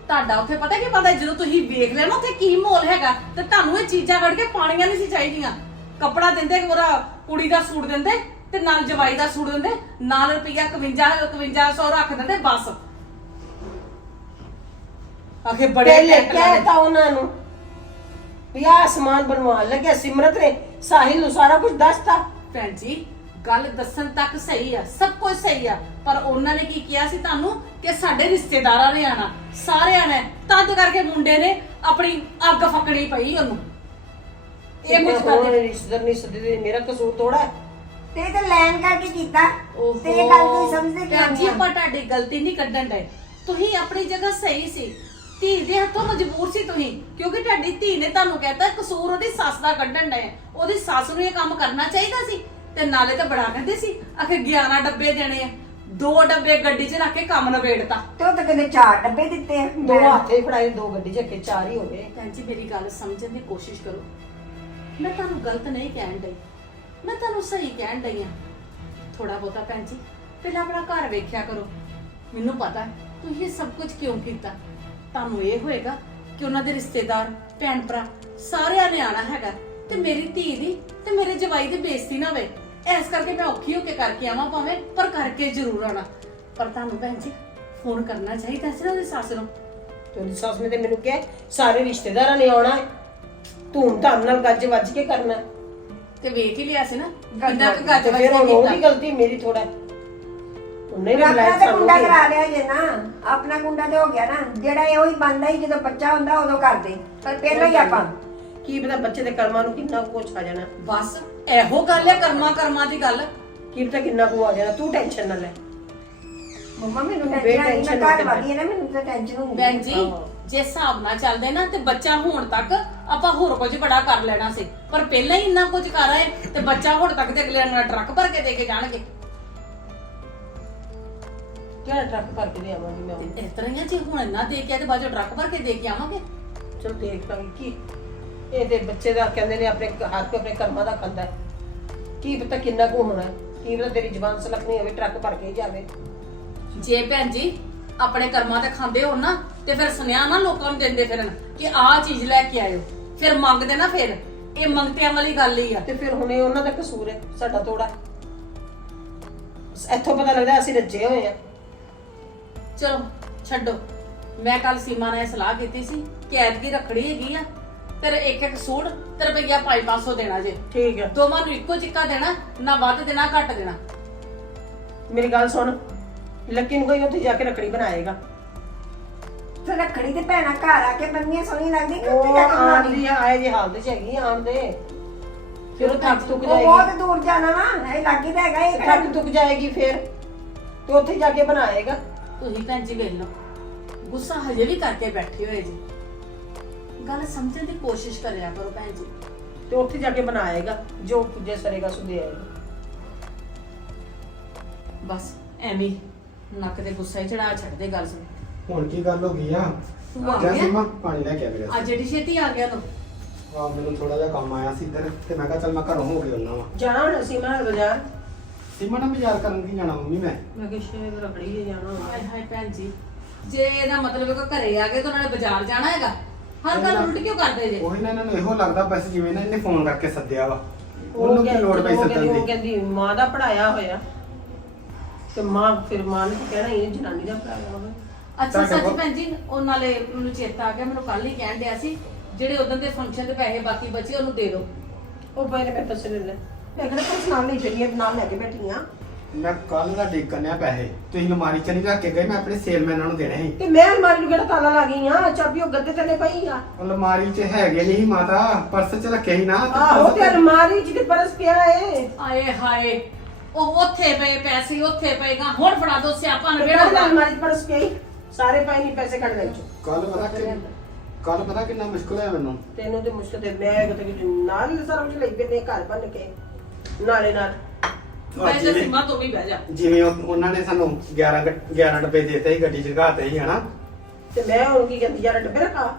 ਤੁਹਾਡਾ ਉੱਥੇ ਪਤਾ ਕੀ ਪਤਾ ਜਦੋਂ ਤੁਸੀਂ ਵੇਖ ਲਿਆ ਨਾ ਉੱਥੇ ਕੀ ਮਾਹੌਲ ਹੈਗਾ ਤੇ ਤੁਹਾਨੂੰ ਇਹ ਚੀਜ਼ਾਂ ਕੱਢ ਕੇ ਪਾਣੀਆਂ ਨਹੀਂ ਸੀ ਚਾਹੀਦੀਆਂ। ਕੱਪੜਾ ਦਿੰਦੇ ਉਹਦਾ ਕੁੜੀ ਦਾ ਸੂਟ ਦਿੰਦੇ ਤੇ ਨਾਲ ਜਵਾਈ ਦਾ ਸੂਟ ਦਿੰਦੇ ਨਾਲ ਰੁਪਈਆ 51 5100 ਰੱਖ ਦਿੰਦੇ ਬਸ। ਆਖੇ ਬੜੇ ਪਹਿਲੇ ਟੈਕ ਲਾਉਂਦੇ। ਕਹਿਤਾ ਉਹਨਾਂ ਨੂੰ ਵੀ ਆਹ ਸਮਾਨ ਬਣਵਾਉਣ ਲੱਗਿਆ ਸਿਮਰਤ ਨੇ ਸਾਹਿਲ ਨੂੰ ਸਾਰਾ ਕੁਝ ਦੱਸਤਾ। ਭੈਣ ਜੀ ਗੱਲ ਦੱਸਣ ਤੱਕ ਸਹੀ ਆ ਸਭ ਕੁਝ ਸਹੀ ਆ ਪਰ ਉਹਨਾਂ ਨੇ ਕੀ ਕਿਹਾ ਸੀ ਤੁਹਾਨੂੰ? ਕਿ ਸਾਡੇ ਰਿਸ਼ਤੇਦਾਰਾਂ ਨੇ ਆਣਾ ਸਾਰਿਆਂ ਨੇ। ਤਦ ਕਰਕੇ ਮੁੰਡੇ ਨੇ ਆਪਣੀ ਅੱਗ ਫੱਕਣੀ ਪਈ ਉਹਨੂੰ। ਇਹ ਕੁਝ ਕਰਦੇ ਰਿਸ਼ਤੇਦਾਰ ਨਹੀਂ ਸੱਦੇ ਮੇਰਾ ਕਸੂਰ ਥੋੜਾ ਹੈ। ਤੇ ਇਹ ਤਾਂ ਲੈਣ ਕਰਕੇ ਕੀਤਾ। ਤੇ ਇਹ ਗੱਲ ਤੁਸੀਂ ਸਮਝਦੇ ਕਿਉਂ ਭੈਣ ਜੀ ਨਹੀਂ ਆਪਾਂ ਤੁਹਾਡੀ ਗਲਤੀ ਨਹੀਂ ਕੱਢਣ ਡਏ। ਤੁਸੀਂ ਆਪਣੀ ਜਗ੍ਹਾ ਸਹੀ ਸੀ। ਧੀ ਦੇ ਹੱਥੋਂ ਮਜਬੂਰ ਸੀ ਤੁਸੀਂ ਕਿਉਂਕਿ ਤੁਹਾਡੀ ਧੀ ਨੇ ਤੁਹਾਨੂੰ ਕਹਿਤਾ ਕਸੂਰ ਉਹਦੀ ਸੱਸ ਦਾ ਕੱਢਣ ਡਏ ਉਹਦੀ ਸੱਸ ਨੂੰ ਇਹ ਕੰਮ ਕਰਨਾ ਚਾਹੀਦਾ ਸੀ ਤੇ ਨਾਲੇ ਤਾਂ ਬੜਾ ਕਹਿੰਦੇ ਸੀ ਆਖੇ 11 ਡੱਬੇ ਦੇਣੇ ਆ। ਦੋ ਡੱਬੇ ਗੱਡੀ 'ਚ ਰੱਖ ਕੇ ਕੰਮ ਨਵੇੜਤਾ ਤੇ ਉਹ ਤਾਂ ਕਹਿੰਦੇ ਚਾਰ ਡੱਬੇ ਦਿੱਤੇ ਆ। ਦੋ ਹੱਥੇ ਫੜਾਏ ਦੋ ਗੱਡੀ ਚ ਕੇ ਚਾਰ ਹੀ ਹੋ ਗਏ। ਭੈਣ ਜੀ ਮੇਰੀ ਗੱਲ ਸਮਝਣ ਦੀ ਕੋਸ਼ਿਸ਼ ਕਰੋ। ਮੈਂ ਤੁਹਾਨੂੰ ਗਲਤ ਨਹੀਂ ਕਹਿਣ ਡਈ। ਮੈਂ ਤੁਹਾਨੂੰ ਸਹੀ ਕਹਿਣ ਡਈ ਆ। ਥੋੜਾ ਬਹੁਤਾ ਭੈਣ ਜੀ ਪਹਿਲਾਂ ਆਪਣਾ ਘਰ ਵੇਖਿਆ ਕਰੋ। ਮੈਨੂੰ ਪਤਾ ਹੈ ਤੁਸੀਂ ਇਹ ਸਭ ਕੁਝ ਕਿਉਂ ਕੀਤਾ। ਤੁਹਾਨੂੰ ਇਹ ਹੋਏਗਾ ਕਿ ਉਹਨਾਂ ਦੇ ਰਿਸ਼ਤੇਦਾਰ ਭੈਣ ਭਰਾ ਸਾਰਿਆਂ ਨੇ ਆਣਾ ਹੈਗਾ ਤੇ ਮੇਰੀ ਧੀ ਦੀ ਤੇ ਮੇਰੇ ਜਵਾਈ ਦੀ ਬੇਇੱਜ਼ਤੀ ਨਾ ਹੋਵੇ। ਇਸ ਕਰਕੇ ਮੈਂ ਔਖੀ ਹੋ ਕੇ ਕਰਕੇ ਆਵਾਂ ਭਾਵੇਂ ਪਰ ਕਰਕੇ ਜ਼ਰੂਰ ਆਣਾ ਪਰ ਤੁਹਾਨੂੰ ਭੈਣ ਜੀ ਫੋਨ ਕਰਨਾ ਚਾਹੀਦਾ ਸੀ ਨਾ ਉਹਦੀ ਸੱਸ ਨੂੰ। ਤੇ ਉਹਦੀ ਸੱਸ ਨੇ ਤੇ ਮੈਨੂੰ ਕਿਹਾ ਸਾਰੇ ਰਿਸ਼ਤੇਦਾਰਾਂ ਨੇ ਆਉਣਾ ਹੈ। ਧੂਮ ਧਾਮ ਨਾਲ ਗੱਜ ਵੱਜ ਕੇ ਕਰਨਾ ਹੈ। ਤੇ ਵੇਖ ਹੀ ਲਿਆ ਸੀ ਨਾ ਕਿੰਨਾ ਕੁ ਗੱਜ ਤੇ ਵੱਜ ਫਿਰ ਹੁਣ ਕੇ ਉਹਦੀ ਕੀਤਾ। ਗਲਤੀ ਮੇਰੀ ਥੋੜਾ ਉਹਨੇ ਵੀ ਆਪਣਾ ਬੁਲਾਇਆ ਤੇ ਸਾਨੂੰ ਕੁੰਡਾ ਕਿ- ਕਰਾ ਲਿਆ ਜੇ ਨਾ ਆਪਣਾ ਕੁੰਡਾ ਤੇ ਹੋ ਗਿਆ ਨਾ ਜਿਹੜਾ ਇਹ ਉਹੀ ਬੰਦਾ ਹੀ ਜਦੋਂ ਬੱਚਾ ਹੁੰਦਾ ਉਦੋਂ ਕਰਦੇ। ਪਰ ਪਹਿਲਾਂ ਹੀ ਆਪਾਂ। ਕੀ ਪਤਾ ਬੱਚੇ ਦੇ ਕਰਮਾਂ ਨੂੰ ਕਿੰਨਾ ਕੁ ਕੁਛ ਆ ਜਾਣਾ। ਬਸ ਇਹੋ ਗੱਲ ਹੈ ਕਰਮਾ ਕਰਮਾ ਦੀ ਗੱਲ। ਕੀ ਪਤਾ ਕਿੰਨਾ ਕੁ ਆ ਜਾਣਾ ਤੂੰ ਟੈਨਸ਼ਨ ਨਾ ਲੈ। ਮੰਮਾ ਮੈਨੂੰ ਤੂੰ ਟੈਨਸ਼ਨ ਆ ਗਈ ਮੈਂ ਬੇਟੈਨਸ਼ਨ ਘਰ ਹੋ ਕੇ ਵਾਲੀ ਹੈ ਨਾ ਮੈਨੂੰ ਤਾਂ ਟੈਨਸ਼ਨ ਹੁੰਦੀ ਭੈਣ ਜੀ ਆਹੋ। ਜੇ ਹਿਸਾਬ ਨਾਲ ਚੱਲਦੇ ਨਾ ਤੇ ਬੱਚਾ ਹੋਣ ਤੱਕ ਆਪਾਂ ਹੋਰ ਕੁਝ ਬੜਾ ਕਰ ਲੈਣਾ ਸੀ। ਪਰ ਪਹਿਲਾਂ ਹੀ ਇੰਨਾ ਕੁਝ ਕਰ ਆਏ ਤੇ ਬੱਚਾ ਹੋਣ ਤੱਕ ਤੇ ਅਗਲੇ ਨਾਲ ਟਰੱਕ ਭਰ ਕੇ ਦੇ ਕੇ ਜਾਣਗੇ। ਕਿਹੜਾ ਟਰੱਕ ਭਰ ਕੇ ਲਿਆਵਾਂਗੀ ਮੈਂ ਹੁਣ? ਤੇ ਇਸ ਤਰ੍ਹਾਂ ਹੀ ਆ ਜੇ ਹੁਣ ਇੰਨਾ ਦੇ ਕੇ ਆ ਤੇ ਬਾਅਦ ਚੋਂ ਟਰੱਕ ਭਰ ਕੇ ਦੇ ਕੇ ਆਵਾਂਗੇ। ਚਲ ਦੇਖ ਲਾਂਗੇ ਕੀ ਇਹਦੇ ਬੱਚੇ ਦਾ ਕਹਿੰਦੇ ਨੇ ਆਪਣੇ ਹੱਥ ਆਪਣੇ ਕਰਮਾਂ ਦਾ ਕੰਦਾ ਹੈ। ਕੀ ਪਤਾ ਕਿੰਨਾ ਕੁ ਹੋਣਾ ਹੈ। ਕੀ ਪਤਾ ਤੇਰੀ ਜ਼ਬਾਨ ਸਲਖਣੀ ਹੋਵੇ ਟਰੱਕ ਭਰ ਕੇ ਹੀ ਜਾਵੇ। ਜੇ ਭੈਣ ਜੀ ਆਪਣੇ ਕਰਮਾਂ ਤੇ ਖਾਂਦੇ ਹੋ ਨਾ ਤੇ ਫਿਰ ਸੁਨਿਆ ਨਾ ਲੋਕਾਂ ਨੂੰ ਦਿੰਦੇ ਫਿਰਨ ਕਿ ਆਹ ਚੀਜ਼ ਲੈ ਕੇ ਆਇਓ। ਫਿਰ ਮੰਗਦੇ ਨਾ ਫਿਰ ਇਹ ਮੰਗਤਿਆਂ ਵਾਲੀ ਗੱਲ ਹੀ ਆ। ਤੇ ਫਿਰ ਹੁਣ ਇਹ ਉਹਨਾਂ ਦਾ ਕਸੂਰ ਹੈ ਸਾਡਾ ਥੋੜਾ ਇੱਥੋਂ ਪਤਾ ਲੱਗਦਾ ਅਸੀਂ ਰੱਜੇ ਹੋਏ ਆ। ਚਲੋ ਛੱਡੋ। ਮੈਂ ਕੱਲ ਸੀਮਾ ਨਾਲ ਇਹ ਸਲਾਹ ਕੀਤੀ ਸੀ ਕਿ ਐਤਕੀ ਰੱਖੜੀ ਹੈਗੀ ਆ ਤੇਰੇ ਇੱਕ ਇੱਕ ਸੂਟ ਤੇ ਰੁਪਈਆ 5-500 ਦੇਣਾ ਜੇ। ਠੀਕ ਹੈ ਦੋਵਾਂ ਨੂੰ ਇੱਕੋ ਚਿੱਕਾ ਦੇਣਾ ਨਾ ਵੱਧ ਦੇਣਾ ਘੱਟ ਦੇਣਾ। ਮੇਰੀ ਗੱਲ ਸੁਣ ਲੱਕੀ ਨੂੰ ਕੋਈ ਉੱਥੇ ਜਾ ਕੇ ਰੱਖੜੀ ਬਣਾਏਗਾ। ਤੇ ਰੱਖੜੀ ਤੇ ਭੈਣਾ ਘਰ ਆ ਕੇ ਬੰਨੀਆਂ ਸੋਹਣੀ ਲੱਗਦੀ ਕਿ ਉੱਥੇ ਉਹ ਜਾ ਕੇ ਬਣਾਉਣੀ ਆਂਦੀ ਆ ਆਏ ਜੇ ਹਾਲਤ ਚ ਹੈਗੀ ਆ ਆਉਣ ਦੇ। ਫਿਰ ਉਹ ਥੱਕ ਤੁੱਕ ਉਹ ਜਾਏਗੀ। ਬਹੁਤ ਦੂਰ ਜਾਣਾ ਵਾ ਇਹ ਲੱਗੀ ਤਾਂ ਹੈਗਾ ਇਹ ਥੱਕ ਤੁੱਕ ਜਾਏਗੀ ਫਿਰ ਤੇ ਉੱਥੇ ਜਾ ਕੇ ਬਣਾਏਗਾ। ਤੁਸੀਂ ਭੈਣ ਜੀ ਵੇਖ ਲਓ। ਗੁੱਸਾ ਹਜੇ ਵੀ ਕਰਕੇ ਬੈਠੇ ਹੋਏ ਜੀ। ਗੱਲ ਸਮਝਣ ਦੀ ਕੋਸ਼ਿਸ਼ ਕਰਿਆ ਕਰੋ ਭੈਣ ਜੀ। ਤੇ ਉੱਥੇ ਜਾ ਕੇ ਬਣਾਏਗਾ ਜੋ ਪੁੱਜੇ ਸਰੇਗਾ ਸੁਦੇ ਆਏਗਾ। ਬਸ ਐਵੇਂ ਹੀ ਨੱਕ ਤੇ ਗੁੱਸਾ ਹੀ ਚੜਾ ਛੱਡਦੇ ਗੱਲ ਸੁਣ। ਹੁਣ ਕੀ ਗੱਲ ਹੋ ਗਈ ਆ? ਤੂੰ ਆ ਜਾ ਗਿਆ? ਸੀਮਾ ਪਾਣੀ ਲੈ ਕੇ ਆ ਮੇਰੇ ਅੱਜ ਜਿਹੜੀ ਛੇਤੀ ਆ ਗਿਆ ਤੂੰ। ਆ ਮੈਨੂੰ ਥੋੜਾ ਜਿਹਾ ਕੰਮ ਆਇਆ ਸੀ ਇੱਧਰ ਤੇ ਮੈਂ ਕਿਹਾ ਚੱਲ ਮੈਂ ਘਰੋਂ ਹੋ ਕੇ ਆਉਣਾ ਵਾ। ਜਾਣਾ ਹੁਣ ਬਾਜ਼ਾਰ? ਸੀਮਾ ਨਾਲ ਬਾਜ਼ਾਰ ਕਰਨ ਕੀ ਜਾਣਾ ਮੰਮੀ ਮੈਂ। ਮੈਂ ਕਿ ਸ਼ੇਰ ਰਖੜੀ ਤੇ ਜਾਣਾ। ਹਾਏ ਹਾਏ ਭੈਣ ਜੀ ਜੇ ਇਹਦਾ ਮਤਲਬ ਹੈ ਕਿ ਘਰੇ ਆ ਗਏ ਤਾਂ ਉਹਨਾਂ ਨੇ ਬਾਜ਼ਾਰ ਜਾਣਾ ਹੈਗਾ? ਹਰ ਗੱਲ ਉਲਟ ਕਿਉਂ ਕਰਦੇ ਜੇ? ਉਹੀ ਨਾ ਇਹਨਾਂ ਨੂੰ ਇਹੋ ਲੱਗਦਾ ਬਸ ਜਿਵੇਂ ਨਾ ਇਹਨੇ ਫੋਨ ਕਰਕੇ ਸੱਦਿਆ ਵਾ। ਉਹ ਉਹਨੂੰ ਕੀ ਲੋੜ ਪਈ ਸੱਦਣ ਉਹ ਦੀ? ਕਹਿੰਦੀ ਮਾਂ ਦਾ ਪੜਾਇਆ ਹੋਇਆ। ਤੇ ਮਾਂ ਫਿਰ ਮਾਂ ਨੇ ਕਹਿਣਾ ਇਹ ਜਨਾਨੀ ਦਾ ਪੜਾਇਆ ਹੋਇਆ ਅੱਛਾ ਸੱਚ ਭੈਣ ਜੀ ਉਹ ਨਾਲੇ ਮੈਨੂੰ ਚੇਤਾ ਆ ਗਿਆ ਮੈਨੂੰ ਕੱਲ ਹੀ ਕਹਿਣ ਡਿਆ ਸੀ ਜਿਹੜੇ ਉਦੋਂ ਦੇ ਫੰਕਸ਼ਨ ਦੇ ਪੈਸੇ ਬਾਕੀ ਬਚੇ ਉਹਨੂੰ ਦੇ ਦਿਓ। ਉਹ ਪਹਿਲੇ ਮੈਂ ਪੈਸੇ ਲੈ ਲੈ ਮੈਂ ਕਿਹੜਾ ਕੁਝ ਨਾਲ ਨਹੀਂ ਚੱਲੀਆਂ ਨਾਲ ਲੈ ਕੇ ਬੈਠੀ ਆ ਮੈਂ ਕੱਲ ਦਾ ਡੇਕਨਿਆ ਪੈਸੇ। ਤੁਸੀਂ ਅਲਮਾਰੀ ਚ ਨਹੀਂ ਰੱਖ ਕੇ ਗਏ ਮੈਂ ਆਪਣੇ ਸੇਲਮੈਨਾਂ ਨੂੰ ਦੇਣੇ ਸੀ। ਤੇ ਮੈਂ ਅਲਮਾਰੀ ਨੂੰ ਕਿਹੜਾ ਤਾਲਾ ਲਾ ਗਈ ਆ? ਚਾਬੀ ਉਹ ਗੱਦੇ ਥੱਲੇ ਪਈ ਆ। ਅਲਮਾਰੀ ਚ ਹੈਗੇ ਨਹੀਂ ਸੀ ਮਾਤਾ ਪਰਸ ਚ ਰੱਖੇ ਸੀ ਨਾ। ਆਹੋ ਤੇ ਅਲਮਾਰੀ ਚ ਤੇ ਪਰਸ ਪਿਆ ਏ। ਆਏ ਹਾਏ ਉਹ ਉੱਥੇ ਪਏ ਪੈਸੇ ਉੱਥੇ ਪਏਗਾ ਹੁਣ ਫੜਾ ਦੋ ਸਿਆਪਾ ਕਿਹੜਾ ਨਵੇੜਾ ਅਲਮਾਰੀ ਚ ਪਰਸ ਪਿਆ ਈ? ਸਾਰੇ ਪਏ ਨਹੀਂ ਪੈਸੇ ਕੱਢ ਲੈ ਚੋ ਕੱਲ ਪਤਾ ਕਿ ਕੱਲ ਪਤਾ ਕਿੰਨਾ ਮੁਸ਼ਕਲ ਹੋਇਆ ਮੈਨੂੰ। ਤੈਨੂੰ ਤੇ ਮੁਸ਼ਕਲ ਤੇ ਮੈਂ ਕਿਤੇ ਕਿ ਨਾਲ ਹੀ ਸਾਰਾ ਕੁਝ ਲਈ ਪੈਨੇ ਘਰ ਬਣ ਕੇ। ਨਾਲੇ ਨਾਲ। ਬੈ ਜਾ ਸੀਮਾ ਤੂੰ ਵੀ ਬਹਿ ਜਾ। ਜਿਵੇਂ ਉਹ- ਉਹਨਾਂ ਨੇ ਸਾਨੂੰ 11 ਗ- 11 ਡੱਬੇ ਦੇਤੇ ਸੀ ਗੱਡੀ ਚ ਘਾਤੇ ਸੀ ਹਨਾ? ਤੇ ਮੈਂ ਹੁਣ ਕੀ ਕਹਿੰਦੀ ਯਾਰ ਡੱਬੇ ਰੱਖਾ?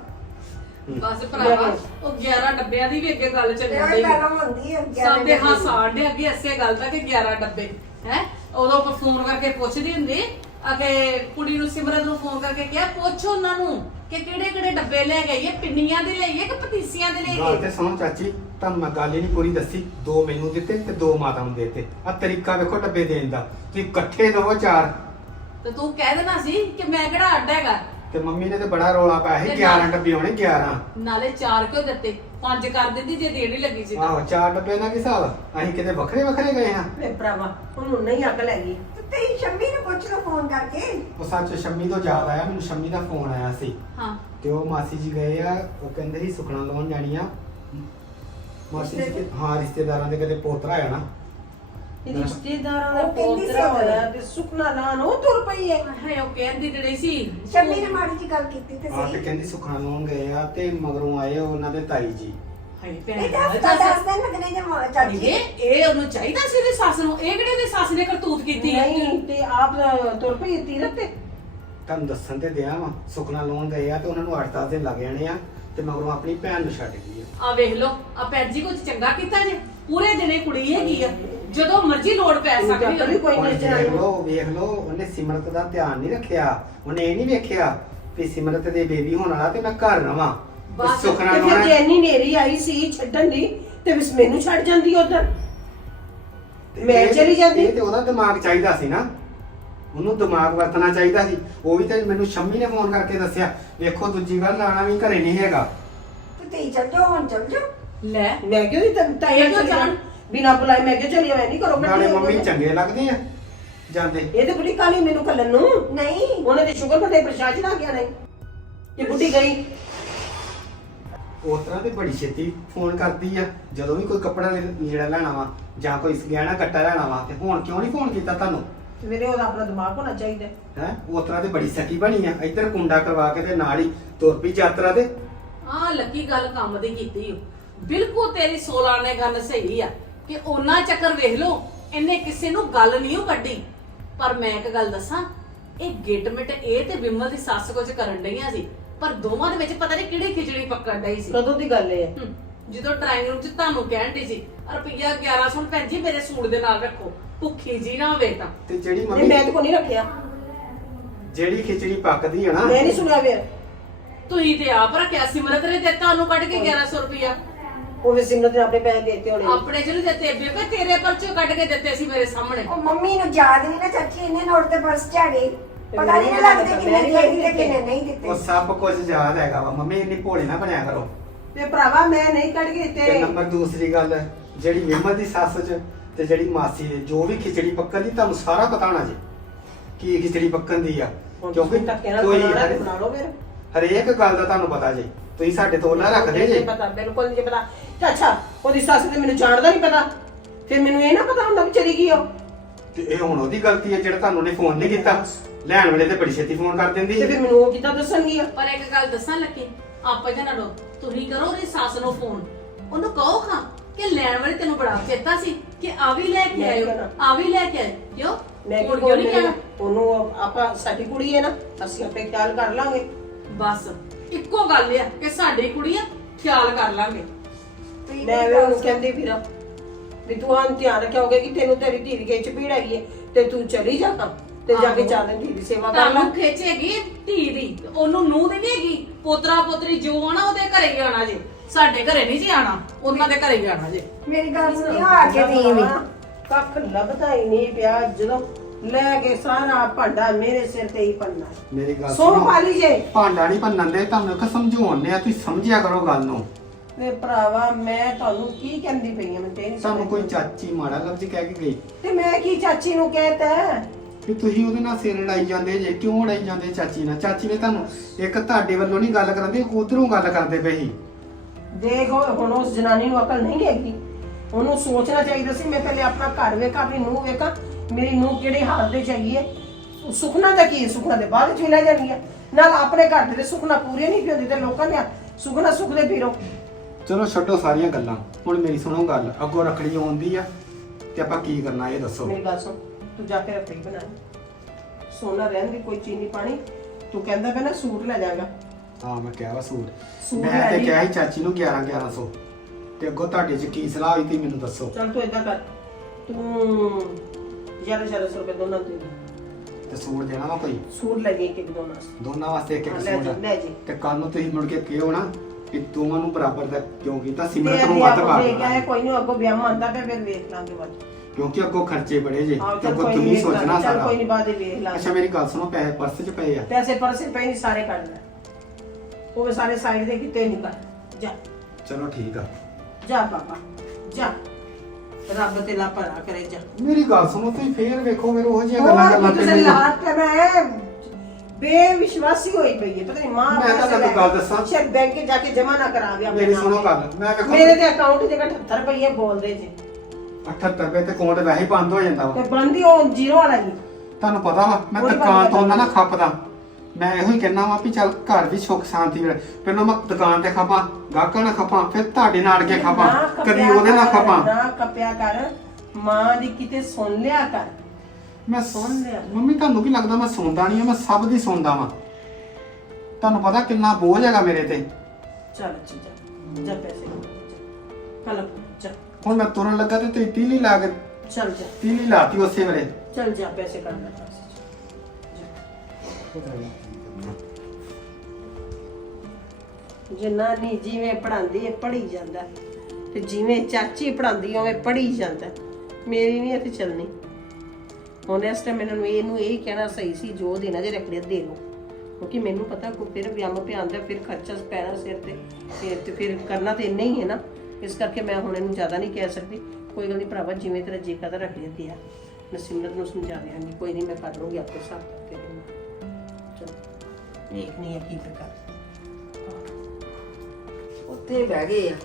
ਬਸ ਭਰਾਵਾ ਉਹ 11 ਡੱਬਿਆਂ ਦੀ ਵੀ ਅੱਗੇ ਗੱਲ ਇਹ ਡਈ। ਗੱਲ ਹੁੰਦੀ ਹੈ ਸਾਡੇ ਹਾਂ ਸਾਡੇ ਅੱਗੇ ਐਸੇ ਗੱਲ ਦਾ ਕਿ 11 ਡੱਬੇ ਹੈ? ਉਦੋਂ ਆਪਾਂ ਫੋਨ ਕਰਕੇ ਪੁੱਛਦੀ ਹੁੰਦੀ ਆ ਕਿ ਕੁੜੀ ਨੂੰ ਸਿਮਰਤ ਨੂੰ ਫੋਨ ਕਰਕੇ ਕਿਹਾ ਪੁੱਛ ਉਹਨਾਂ ਨੂੰ। ਕਿ ਕਿਹੜੇ ਕਿਹੜੇ ਡੱਬੇ ਲੈ ਕੇ ਆਈਏ? ਪਿੰਨੀਆਂ ਦੇ ਲਈਏ ਕਿ ਪਤੀਸੀਆਂ ਦੇ ਗੱਲ ਲਈਏ ਤੇ ਸੁਣੋ ਚਾਚੀ ਤੁਹਾਨੂੰ ਮੈਂ ਗੱਲ ਹੀ ਨਹੀਂ ਪੂਰੀ ਦੱਸੀ। ਦੋ ਮੈਨੂੰ ਦਿੱਤੇ ਤੇ ਦੋ ਮਾਤਾ ਨੂੰ ਦਿੱਤੇ। ਆ ਤਰੀਕਾ ਵੇਖੋ ਡੱਬੇ ਦੇਣ ਦਾ। ਤੁਸੀਂ ਇਕੱਠੇ ਦਵੋ ਚਾਰ। ਤੇ ਤੂੰ ਕਹਿ ਦੇਣਾ ਸੀ ਕਿ ਮੈਂ ਕਿਹੜਾ ਅੱਡ ਹੈਗਾ? ਤੇ ਮੰਮੀ ਨੇ ਤੇ ਬੜਾ ਰੋਲਾ ਪਾਇਆ ਸੀ ਤੇ 11 ਨਾਲ- ਡੱਬੇ ਹੋਣੇ 11 ਨਾਲੇ ਚਾਰ ਕਿਉਂ ਦਿੱਤੇ? ਪੰਜ ਕਰ ਦਿੰਦੀ ਜੇ ਦੇਣ ਹੀ ਲੱਗੀ ਸੀ ਤਾਂ। ਆਹੋ ਚਾਰ ਡੱਬੇ ਨਾਲ ਕੀ ਹਿਸਾਬ। ਅਸੀਂ ਕਿਤੇ ਵੱਖਰੇ ਵੱਖਰੇ ਗਏ ਹਾਂ। ਵੇ ਭਰਾਵਾ ਉਹਨੂੰ ਨਹੀਂ ਅੱਗ ਲੈ ਗਈ ਤੇ ਸ਼ੰਮੀ ਨੂੰ ਪੁੱਛ ਲਓ ਫੋਨ ਕਰਕੇ। ਉਹ ਸੱਚ ਸ਼ੰਮੀ ਤੋਂ ਯਾਦ ਆਇਆ ਮੈਨੂੰ ਸ਼ੰਮੀ ਦਾ ਫੋਨ ਆਇਆ ਸੀ। ਹਾਂ। ਤੇ ਉਹ ਮਾਸੀ ਜੀ ਗਏ ਆ ਉਹ ਕਹਿੰਦੇ ਸੀ ਸੁਖਣਾ ਲਾਉਣ ਜਾਣੀ ਆ। ਮਾਸੀ ਜੀ ਦੇ- ਹਾਂ ਰਿਸ਼ਤੇਦਾਰਾਂ ਦੇ ਕਦੇ ਪੋਤਰਾ ਆ ਨਾ। ਰਿਸ਼ਤੇਦਾਰਾਂ ਦਾ ਉਹ ਕਹਿੰਦੀ ਸੀ ਪੋਤਰਾ ਉਦੋਂ। ਹੋਇਆ ਤੇ ਸੁਖਨਾ ਲਾਨ ਉਹ ਤੁਰ ਪਈ ਏ ਹੈ ਉਹ ਕਹਿੰਦੀ ਜਿਹੜੀ ਸੀ। ਸ਼ੰਮੀ ਨੇ ਮਾੜੀ ਜੀ ਗੱਲ ਕੀਤੀ ਤੇ ਹਾਂ ਤੇ ਸਹੀ ਕਹਿੰਦੀ ਸੁਖਣਾ ਲਾਉਣ ਗਏ ਆ ਤੇ ਮਗਰੋਂ ਆਏ ਉਹਨਾਂ ਦੇ ਤਾਈ ਜੀ। ਹਾਏ ਭੈਣ ਦੱਸ ਦੱਸ ਦੱਸ ਲੱਗਣੇ ਜੇ ਮ- ਚਾਚੀ ਇਹ ਇਹ ਉਹਨੂੰ ਚਾਹੀਦਾ ਸੀ ਉਹਦੀ ਸੱਸ ਨੂੰ? ਇਹ ਕਿਹੜੇ ਦੀ ਸੱਸ ਨੇ ਕਰਤੂਤ ਕੀਤੀ ਹੈ ਨਹੀਂ ਤੇ ਆਪ ਤੁਰ ਪਈ ਤੀਰਤ ਤੇ। ਤੁਹਾਨੂੰ ਦੱਸਣ ਤੇ ਦਿਆ ਵਾ ਸੁਖਣਾ ਲਾਉਣ ਗਏ ਆ ਤੇ ਉਹਨਾਂ ਨੂੰ 8-10 ਦਿਨ ਲੱਗ ਜਾਣੇ ਆ ਤੇ ਮਗਰੋਂ ਆਪਣੀ ਭੈਣ ਨੂੰ ਛੱਡ ਗਈ ਆ। ਆ ਵੇਖ ਲਓ ਆ ਭੈਣ ਜੀ ਕੁਝ ਚੰਗਾ ਕੀਤਾ ਜੇ? ਪੂਰੇ ਦਿਨੇ ਕੁੜੀ ਹੈਗੀ ਆ। ਜਦੋਂ ਮਰਜ਼ੀ ਲੋੜ ਪੈ ਸਕਦੀ ਕੋਈ ਉਹਨੂੰ। ਕੋਈ ਹੁਣ ਨਹੀਂ ਵੇਖ ਉਹਨੇ ਸਿਮਰਤ ਦਾ ਧਿਆਨ ਨਹੀਂ ਰੱਖਿਆ ਉਹਨੇ ਇਹ ਨਹੀਂ ਵੇਖਿਆ ਵੀ ਸਿਮਰਤ ਦੇ ਬੇਬੀ ਹੋਣ ਵਾਲਾ ਤੇ ਮੈਂ ਘਰ ਰਵਾਂ। ਬਸ, ਸੁਖਣਾ ਤੇ ਫਿਰ ਲਾਉਣਾ ਜੇ ਇੰਨੀ ਨੇਰੀ ਆਈ ਸੀ ਛੱਡਣ ਦੀ ਤੇ ਵਿਸ ਮੈਨੂੰ ਛੱਡ ਜਾਂਦੀ ਉਧਰ। ਮੈਂ ਇਹ- ਚਲੀ ਜਾਂਦੀ। ਇਹ ਤੇ ਉਹਦਾ ਦਿਮਾਗ ਚਾਹੀਦਾ ਸੀ ਨਾ। ਉਹਨੂੰ ਦਿਮਾਗ ਵਰਤਣਾ ਚਾਹੀਦਾ ਸੀ। ਉਹ ਵੀ ਤੇ ਮੈਨੂੰ ਸ਼ੰਮੀ ਨੇ ਫੋਨ ਕਰਕੇ ਦੱਸਿਆ ਵੇਖੋ ਦੂਜੀ ਗੱਲ ਲਾਣਾ ਵੀ ਘਰੇ ਨਹੀਂ ਹੈਗਾ। ਤੂੰ ਤੇ ਚੱਲ ਜਾਓ ਹੁਣ ਚੱਲ ਜਾਓ। ਲੈ ਮੈਂ ਕਿਉਂ ਨਹੀਂ ਤਾਂ ਤਾਈ ਇਹ ਕਿਉਂ ਜਾਣ? ਬਿਨਾ ਬੁਲਾਏ ਮੈਂ ਕਿਉਂ ਚਲੀ ਮੈਂ ਨਹੀਂ ਕਰੋ ਨਾਲੇ ਮੰਮੀ ਚੰਗੇ ਲੱਗਦੇ ਆ ਜਾਂਦੇ। ਇਹ ਤੇ ਬੁੜੀ ਕਾਲੀ ਮੈਨੂੰ ਕੱਲਨ ਨੂੰ। ਨਹੀਂ। ਉਹਨੇ ਤੇ ਸ਼ੁਕਰ ਫਤੇ ਪ੍ਰਸ਼ਾਦ ਚੜਾ ਗਿਆ ਨਹੀਂ ਇਹ ਬੁੱਢੀ ਗਈ। ਉਸ ਤਰ੍ਹਾਂ ਤੇ ਬੜੀ ਛੇਤੀ ਫੋਨ ਕਰਦੀ ਆ। ਜਦੋਂ ਵੀ ਕੋਈ ਕੱਪੜਾ ਲੇ- ਲੀੜਾ ਲੈਣਾ ਵਾ ਜਾਂ ਕੋਈ ਗਹਿਣਾ ਕੱਟਾ ਲੈਣਾ ਵਾ ਤੇ ਹੁਣ ਕਿਉਂ ਨਹੀਂ ਫੋਨ ਕੀਤਾ ਤੁਹਾਨੂੰ? ਤੇ ਮੇਰੇ ਉਹਦਾ ਆਪਣਾ ਦਿਮਾਗ ਹੋਣਾ ਚਾਹੀਦਾ। ਹੈ? ਉਸ ਤਰ੍ਹਾਂ ਤੇ ਬੜੀ ਸਕੀ ਬਣੀ ਆ। ਇੱਧਰ ਕੁੰਡਾ ਕਰਵਾ ਕੇ ਤੇ ਨਾਲ ਹੀ ਤੁਰ ਪਈ ਯਾਤਰਾ ਤੇ। ਆ ਲੱਕੀ ਗੱਲ ਕੰਮ ਦੀ ਕੀਤੀ ਓ। ਬਿਲਕੁਲ ਤੇਰੀ 16 ਨੇ ਗੱਲ ਸਹੀ ਆ ਕਿ ਉਹਨਾਂ ਚੱਕਰ ਵੇਖ ਲਓ ਇਹਨੇ ਕਿਸੇ ਨੂੰ ਗੱਲ ਨਹੀਂ ਓ ਕੱਢੀ ਪਰ ਮੈਂ ਇੱਕ ਗੱਲ ਦੱਸਾਂ ਇਹ ਗਿੱਟ ਮਿਟ ਇਹ ਤੇ ਵਿਮਲ ਦੀ ਸੱਸ ਕੁਝ ਕਰਨ ਡਈਆਂ ਸੀ। ਪਰ ਦੋਵਾਂ ਦੇ ਵਿੱਚ ਪਤਾ ਨਹੀਂ ਕਿਹੜੀ ਖਿਚੜੀ ਪੱਕਣ ਡਈ ਸੀ। ਕਦੋਂ ਦੀ ਗੱਲ ਹੈ? ਹਮ, ਜਦੋਂ ਡਰਾਈਂਗ ਰੂਮ 'ਚ ਤੁਹਾਨੂੰ ਕਹਿਣ ਡਈ ਸੀ ਰੁਪਈਆ 1100 ਭੈਣ ਜੀ ਮੇਰੇ ਸੂਟ ਦੇ ਨਾਲ ਰੱਖੋ ਭੁੱਖੀ ਜੀ ਨਾ ਹੋਵੇ ਤਾਂ। ਤੇ ਜਿਹੜੀ ਨਹੀਂ ਮੈਂ ਤੇ ਮੰਮੀ ਕੋ ਨਹੀਂ ਰੱਖਿਆ। ਜਿਹੜੀ ਖਿਚੜੀ ਪੱਕਦੀ ਆ ਨਾ ਮੈਂ ਨਹੀਂ ਸੁਣਿਆ ਵੇ ਤੁਸੀਂ ਤੇ ਆਪ ਰੱਖਿਆ ਸਿਮਰਤ ਨੇ ਦਿੱਤਾ ਉਹਨੂੰ ਕੱਢ ਕੇ 1100 ਰੁਪਈਆ। ਉਹ ਵੀ ਸਿਮਰਤ ਨੇ ਆਪਣੇ ਪੈਸੇ ਦੇਤੇ ਹੋਣੇ। ਆਪਣੇ ਜਿਹੜੇ ਦਿੱਤੇ ਬੇਬੇ ਤੇਰੇ ਪਰਚੋਂ ਕੱਢ ਕੇ ਦਿੱਤੇ ਸੀ ਮੇਰੇ ਸਾਹਮਣੇ। ਉਹ ਮੰਮੀ ਨੂੰ ਯਾਦ ਨਹੀਂ ਨਾ ਚਾਚੀ ਇੰਨੇ ਨੋਟ ਤੇ ਪਰਸ ਚ ਆ ਪਤਾ ਨਹੀਂ ਮੈਨੂੰ ਲੱਗਦੇ ਤਾਂ ਕਿੰਨੇ ਮੈਂ ਦੇ ਨਹੀਂ ਦਿੱਤੇ। ਕਿੰਨੇ ਨਹੀਂ ਉਹ ਦਿੱਤੇ ਸਭ ਕੁਝ ਯਾਦ ਹੈਗਾ ਵਾ ਮੰਮੀ ਇੰਨੀ ਭੋਲੀ ਨਾ ਬਣਿਆ ਕਰੋ। ਤੇ ਭਰਾਵਾ ਮੈਂ ਨਹੀਂ ਕੱਢ ਕੇ ਤੇ ਦਿੱਤੇ ਨੰਬਰ ਦੂਸਰੀ ਗੱਲ ਜਿਹੜੀ ਵਿਮਲ ਦੀ ਸੱਸ ਚ ਤੇ ਜਿਹੜੀ ਮਾਸੀ ਦੇ ਜੋ ਵੀ ਖਿਚੜੀ ਪੱਕਣ ਦੀ ਤੁਹਾਨੂੰ ਸਾਰਾ ਪਤਾ ਹੋਣਾ ਜੀ ਕੀ ਖਿਚੜੀ ਪੱਕਣ ਦੀ ਆ। ਹੁਣ ਕਿਉਂਕਿ ਤੁਸੀਂ ਧੱਕੇ ਨਾਲ ਕੋਈ ਬਣਾਉਣਾ ਤੇ ਹਰੇ- ਬਣਾ ਲਓ ਫਿਰ। ਹਰੇਕ ਗੱਲ ਦਾ ਤੁਹਾਨੂੰ ਪਤਾ ਜੀ। ਤੁਸੀਂ ਸਾਡੇ ਤੋਂ ਨਾ ਰੱਖਦੇ ਨਹੀਂ ਜੀ। ਪਤਾ ਬਿਲਕੁਲ ਨਹੀਂ ਪਤਾ। ਤੇ ਅੱਛਾ ਉਹਦੀ ਸੱਸ ਤੇ ਮੈਨੂੰ ਜਾਣਦਾ ਨਹੀਂ ਪਤਾ। ਫਿਰ ਮੈਨੂੰ ਇਹ ਨਾ ਪਤਾ ਹੁੰਦਾ ਵੀ ਚਲੀ ਗਈ ਉਹ। ਤੇ ਇਹ ਹੁਣ ਉਹਦੀ ਗਲਤੀ ਹੈ ਜਿਹੜਾ ਤੁਹਾਨੂੰ ਨੇ ਫੋਨ ਨਹੀਂ ਕੀਤਾ। ਲੈਣ ਵੇਲੇ ਤੇ ਬੜੀ ਛੇਤੀ ਫੋਨ ਕਰ ਦਿੰਦੀ ਤੇ ਫਿਰ ਮੈਨੂੰ ਉਹ ਕਿੱਦਾਂ ਦੱਸਣਗੀ? ਪਰ ਇੱਕ ਗੱਲ ਦੱਸਾਂ ਲੱਕੀ ਆਪਾਂ ਜਨਾ ਲੋ ਤੁਸੀਂ ਕਰੋ ਉਹਦੀ ਸੱਸ ਨੂੰ ਫੋਨ ਉਹਨੂੰ ਕਹੋ ਖਾਂ ਕਿ ਲੈਣ ਵਾਲੀ ਤੈਨੂੰ ਬੜਾ ਚੇਤਾ ਸੀ ਕਿ ਆ ਵੀ ਲੈ ਕੇ ਮੈਂ ਆਇਓ ਕਹਿਣਾ। ਆ ਵੀ ਲੈ ਕੇ ਆਇਓ। ਕਿਉਂ? ਮੈਂ ਹੁਣ ਕਿਉਂ ਨਹੀਂ ਕਹਿਣਾ? ਉਹਨੂੰ ਆਪਾਂ ਸਾਡੀ ਕੁੜੀ ਹੈ ਨਾ ਅਸੀਂ ਆਪੇ ਖਿਆਲ ਕਰ ਲਾਂਗੇ। ਬਸ ਇੱਕੋ ਗੱਲ ਆ ਕਿ ਸਾਡੀ ਕੁੜੀ ਆ ਖਿਆਲ ਕਰ ਲਾਂਗੇ। ਤੁਸੀਂ ਮੈਂ ਮੇਰੀ ਵੀ ਗੱਲ ਉਹਨੂੰ ਕਹਿੰਦੀ ਫਿਰਾਂ। ਵੀ ਤੂੰ ਆਂ ਧਿਆਨ ਰੱਖਿਆ ਹੋਗੇ ਕਿ ਤੈਨੂੰ ਤੇਰੀ ਧੀ ਦੀ ਗਈ ਚ ਪੀੜ ਹੈਗੀ ਹੈ ਤੇ ਤੂੰ ਚਲੀ ਜਾ ਤਾਂ ਤੇ ਜਾ ਕੇ। ਚਾਲਨ ਧੀ ਦੀ ਸੇਵਾ ਕਰ ਲੈ। ਤੁਹਾਨੂੰ ਖਿੱਚੇਗੀ ਧੀ ਦੀ ਤੇ ਉਹਨੂੰ ਨੂੰਹ ਦੀ ਨਹੀਂ ਹੈਗੀ ਪੋਤਰਾ ਪੋਤਰੀ ਜੋ ਆਣਾ ਉਹਦੇ ਘਰੇ ਹੀ ਆਣਾ ਜੇ ਸਾਡੇ ਘਰੇ ਨਹੀਂ ਜੀ ਆਣਾ ਉਹਨਾਂ ਦੇ ਘਰੇ ਹੀ ਆਣਾ ਜੇ। ਮੇਰੀ ਗੱਲ ਸੁਣੀ ਆ ਕੇ ਨਹੀਂ ਵੀ ਕੱਖ ਲੱਭਦਾ ਹੀ ਨਹੀਂ ਪਿਆ ਜਦੋਂ ਲੈ ਕੇ ਸਾਰਾ ਭਾਂਡਾ ਮੇਰੇ ਸਿਰ ਤੇ ਹੀ ਪੰਨਾ ਮੇਰੀ ਗੱਲ ਸੋ ਸੁਣੋ ਪਾਲੀ ਜੇ। ਭਾਂਡਾ ਨਹੀਂ ਭੰਨਣ ਦੇ ਤੁਹਾਨੂੰ ਇੱਕ ਸਮਝਾਉਣੇ ਆ ਤੁਸੀਂ ਸਮਝਿਆ ਕਰੋ ਗੱਲ ਨੂੰ। ਵੇ ਭਰਾਵਾ ਮੈਂ ਤੁਹਾਨੂੰ ਕੀ ਕਹਿੰਦੀ ਪਈ ਆ ਮੈਂ ਤੇ ਤੁਹਾਨੂੰ ਕੋਈ ਚਾਚੀ ਮਾੜਾ ਲਫ਼ਜ਼ ਕਹਿ ਕੇ ਗਈ। ਤੇ ਮੈਂ ਕੀ ਚਾਚੀ ਨੂੰ ਕਹਿਤਾ? ਕਿ ਤੁਸੀਂ ਉਹਦੇ ਨਾਲ ਸਿਰ ਲੜਾਈ ਜਾਂਦੇ ਜੇ ਕਿਉਂ ਲੜਾਈ ਜਾਂਦੇ ਚਾਚੀ ਨਾਲ? ਚਾਚੀ ਨੇ ਤੁਹਾਨੂੰ ਇੱਕ ਤੁਹਾਡੇ ਵੱਲੋਂ ਨਹੀਂ ਗੱਲ ਕਰਦੇ ਉਧਰੋਂ ਗੱਲ ਕਰਦੇ ਪਏ ਸੀ। ਦੇਖ ਹੁਣ ਉਸ ਜਨਾਨੀ ਨੂੰ ਅਕਲ ਨਹੀਂ ਹੈਗੀ। ਉਹਨੂੰ ਸੋਚਣਾ ਚਾਹੀਦਾ ਸੀ ਮੈਂ ਪਹਿਲੇ ਆਪਣਾ ਘਰ ਵੇਖਾਂ ਆਪਣੀ ਨੂੰਹ ਵੇਖਾਂ ਮੇਰੀ ਨੂੰਹ ਕਿਹੜੇ ਹਾਲ ਦੇ ਚ ਹੈਗੀ ਹੈ। ਸੁਖਨਾ ਦਾ ਕੀ ਹੈ? ਸੁਖਨਾ ਦੇ ਬਾਅਦ ਚ ਵੀ ਲੈ ਨਾਲ ਆਪਣੇ ਘਰ ਦੇ ਸੁਖਨਾ ਪੂਰੇ ਨਹੀਂ ਪਿਉਂਦੀ ਤੇ ਲੋਕਾਂ ਦੇ ਸੁਖਨਾ ਸੁਖਦੇ ਫਿਰੋ। ਚਲੋ ਛੱਡੋ ਸਾਰੀਆਂ ਗੱਲਾਂ। ਹੁਣ ਮੇਰੀ ਸੁਣੋ ਗੱਲ ਅੱਗੋਂ ਰੱਖੜੀ ਆਉਂਦੀ ਆ ਤੇ ਆਪਾਂ ਕੀ ਕਰਨਾ ਇਹ ਦੱਸੋ। ਮੇਰੀ ਗੱਲ ਸੁਣ ਤੂੰ ਜਾ ਕੇ ਰੱਖੜੀ ਬਣਾ ਸੋਨਾ ਰਹਿਣ ਦੀ ਕੋਈ ਚੀਜ਼ ਨਹੀਂ ਪਾਣੀ ਤੂੰ ਕਹਿੰਦਾ ਪਿਆ ਨਾ ਸੂਟ ਲੈ ਜਾਗਾ ਹਾਂ ਮੈਂ ਕਿਹਾ ਵਾ ਸੂਟ। ਸੂਟ ਮੈਂ ਲੈ ਤੇ ਲਈ। ਕਿਹਾ ਸੀ ਚਾਚੀ ਨੂੰ 11 1100 ਤੇ ਅੱਗੋਂ ਤੁਹਾਡੇ ਚ ਕੀ ਸਲਾਹ ਹੋਈ ਤੀ ਮੈਨੂੰ ਦੱਸੋ। ਚੱਲ ਤੂੰ ਏਦਾਂ ਕਰ ਤੂੰ ਜ਼ਿਆਦਾ ਜ਼ਿਆਦਾ ਸੌ ਰੁਪਏ ਦੋਨਾਂ ਦੇ ਦੇ। ਤੇ ਸੂਟ ਦੇਣਾ ਵਾ ਕੋਈ? ਸੂਟ ਲੈ ਜੀ ਇੱਕ ਇੱਕ ਦੋਨਾਂ ਵਾਸਤੇ। ਦੋਨਾਂ ਵਾਸਤੇ ਇੱਕ ਹਾਂ, ਇੱਕ ਲੈ ਜੀ ਸੂਟ ਲੈ ਜੀ। ਤੇ ਕੱਲ ਨੂੰ ਤੁਸੀਂ ਮੁੜ ਕੇ ਕਿਹੋ ਨਾ ਕਿ ਦੋਵਾਂ ਨੂੰ ਬਰਾਬਰ ਦਾ ਕਿਉਂ ਕੀਤਾ? ਸਿਮਰਤ ਨੂੰ ਵੱਧ ਪਾ ਦੇ ਦੇਣਾ ਕੋਈ ਨਹੀਂ ਅੱਗੋਂ ਵਿਆਹ ਮੰਨਦਾ ਪਿਆ ਫਿਰ ਵੇਖ ਲਾਂਗੇ ਬਾਅਦ ਕਿਉਂਕਿ ਅੱਗੋਂ ਖਰਚੇ ਬੜੇ ਜੇ ਤੇ ਚੱਲ ਅੱਗੋਂ ਕੋਈ ਤੁਸੀਂ ਸੋਚਣਾ ਚੱਲ ਸਾਰਾ। ਕੋਈ ਨਹੀਂ ਬਾਅਦ ਦੇ ਵੇਖ ਅੱਛਾ ਲਾਂਗੇ ਮੇਰੀ ਗੱਲ ਸੁਣੋ ਪੈਸੇ ਪਰਸ 'ਚ ਪਏ ਆ। ਪੈਸੇ ਪਰਸੇ ਪਏ ਨਹੀਂ ਸਾਰੇ ਕੱਢ ਲੈ। ਉਹ ਵੀ ਸਾਰੇ ਸਾਈਡ ਦੇ ਕਿਤੇ ਨਹੀਂ ਕਰ ਜਾ। ਚਲੋ ਠੀਕ ਆ। ਜਾ ਪਾਪਾ ਜਾ। ਰੱਬ ਤੇ ਲਾ ਭਲਾ ਕਰੇ ਜਾ। ਮੇਰੀ ਗੱਲ ਸੁਣੋ ਤੁਸੀਂ ਫੇਰ ਵੇਖੋ ਮੇਰੇ ਉਹ ਜਿਹੀਆਂ ਗੱਲਾਂ ਹੋਰ ਪੈਂਦੀਆਂ। ਲਾਟ ਤੇ ਮੈਂ ਬੇਵਿਸ਼ਵਾਸੀ ਹੋਈ ਪਈ ਹੈ ਪਤਾ ਨਹੀਂ ਮਾਂ ਮੈਂ ਤਾਂ ਤੁਹਾਨੂੰ ਗੱਲ ਦੱਸਾਂ। ਸ਼ਾਇਦ ਬੈਂਕ ਜਾ ਕੇ ਜਮਾ ਨਾ ਕਰਾਵੇ ਆਪਣੇ ਮੇਰੀ ਨਾਮ ਸੁਣੋ ਤੇ। ਗੱਲ ਮੈਂ ਵੇਖੋ ਮੇਰੇ ਦੇ ਅਕਾਊਂਟ 'ਚ 78 ਰੁਪਏ ਬੋਲਦੇ ਜੀ। 78 ਰੁਪਏ ਤੇ ਅਕਾਊਂਟ ਵੈਸੇ ਹੀ ਬੰਦ ਹੋ ਜਾਂਦਾ ਵਾ। ਤੇ ਬੰਦੀ ਉਹ ਜ਼ੀਰੋ ਵਾਲਾ ਹੀ ਤੁਹਾਨੂੰ ਪਤਾ ਵਾ ਮੈਂ ਉਹਦੀ ਦੁਕਾਨ ਬੰਦ ਤੋਂ ਉਹਨਾਂ ਨਾ ਖੱਪਦਾ। ਮੈਂ ਇਹੋ ਹੀ ਕਹਿਣਾ ਵਾ ਵੀ ਚੱਲ ਘਰ ਵੀ ਸੁੱਖ ਸ਼ਾਂਤੀ ਮਿਲੇ। ਪਹਿਲਾਂ ਮੈਂ ਦੁਕਾਨ ਤੇ ਖਪਾਂ ਗਾਹਕਾਂ ਨਾਲ ਖਪਾਂ ਫਿਰ ਤੁਹਾਡੇ ਨਾਲ ਕੇ ਖਪਾਂ। ਨਾ ਕਦੀ ਉਹਦੇ ਨਾਲ ਖਪਾਂ। ਨਾ ਕਪਿਆ ਕਰ। ਮਾਂ ਦੀ ਕਿਤੇ ਸੁਣ ਲਿਆ ਕਰ। ਮੈਂ ਸੁਣ ਲਿਆ। ਮੰਮੀ ਤੁਹਾਨੂੰ ਕੀ ਲੱਗਦਾ ਮੈਂ ਸੌਂਦਾ ਨਹੀਂ ਆ? ਮੈਂ ਸਭ ਦੀ ਸੌਂਦਾ ਵਾਂ। ਤੁਹਾਨੂੰ ਪਤਾ ਕਿੰਨਾ ਬੋਝ ਹੈਗਾ ਮੇਰੇ ਤੇ। ਚੱਲ ਅੱਛਾ ਜਾ ਜਾ ਪੈਸੇ ਕੱਲ ਜਾ ਹੁਣ ਮੈਂ ਤੁਰਨ ਲੱਗਾ ਤੇ ਤੁਸੀਂ ਤੀਲੀ ਲਾ ਕੇ ਚੱਲ ਜਾ। ਤੀਲੀ ਲਾਤੀ ਉਸੇ ਵੇਲੇ। ਚੱਲ ਜਾ ਪੈਸੇ ਕੱਢ ਲੈ ਜਨਾਨੀ ਜਿਵੇਂ ਪੜਾਉਂਦੀ ਹੈ ਪੜੀ ਜਾਂਦਾ। ਤੇ ਜਿਵੇਂ ਚਾਚੀ ਪੜਾਉਂਦੀ ਉਵੇਂ ਪੜੀ ਜਾਂਦਾ। ਮੇਰੀ ਨਹੀਂ ਇੱਥੇ ਚੱਲਣੀ। ਹੁਣ ਇਸ ਟਾਈਮ ਇਹਨਾਂ ਇਹ ਕਹਿਣਾ ਸਹੀ ਸੀ ਜੋ ਦੇਣਾ ਜੇ ਰੱਖੜੀਆਂ ਦੇ ਲਓ। ਕਿਉਂਕਿ ਮੈਨੂੰ ਪਤਾ ਕੋ ਫਿਰ ਵਿਆਹ ਪਿਆ ਆਉਂਦਾ ਫਿਰ ਖਰਚਾ ਪੈਣਾ ਸਿਰ ਤੇ ਤੇ ਤੇ ਫਿਰ ਕਰਨਾ ਤੇ ਇੰਨਾ ਹੀ ਹੈ ਨਾ। ਇਸ ਕਰਕੇ ਮੈਂ ਹੁਣ ਇਹਨੂੰ ਜ਼ਿਆਦਾ ਨਹੀਂ ਕਹਿ ਸਕਦੀ। ਕੋਈ ਗੱਲ ਨਹੀਂ ਭਰਾਵਾ ਜਿਵੇਂ ਤੇਰਾ ਜੀ ਕਰਦਾ ਰੱਖੜੀਆਂ ਦਿਆ ਮੈਂ ਸਿਮਰਤ ਨੂੰ ਸਮਝਾ ਦਿਆਂਗੀ ਕੋਈ ਨਹੀਂ ਮੈਂ ਕਰ ਲੂੰਗੀ ਆਪੇ ਹਿਸਾਬ ਕਰਕੇ ਚਲ ਵੇਖਨੀ ਹੈ ਕੀ ਪ੍ਰਕਾਰ। ਉੱਥੇ ਬਹਿ ਗਏ ਆ।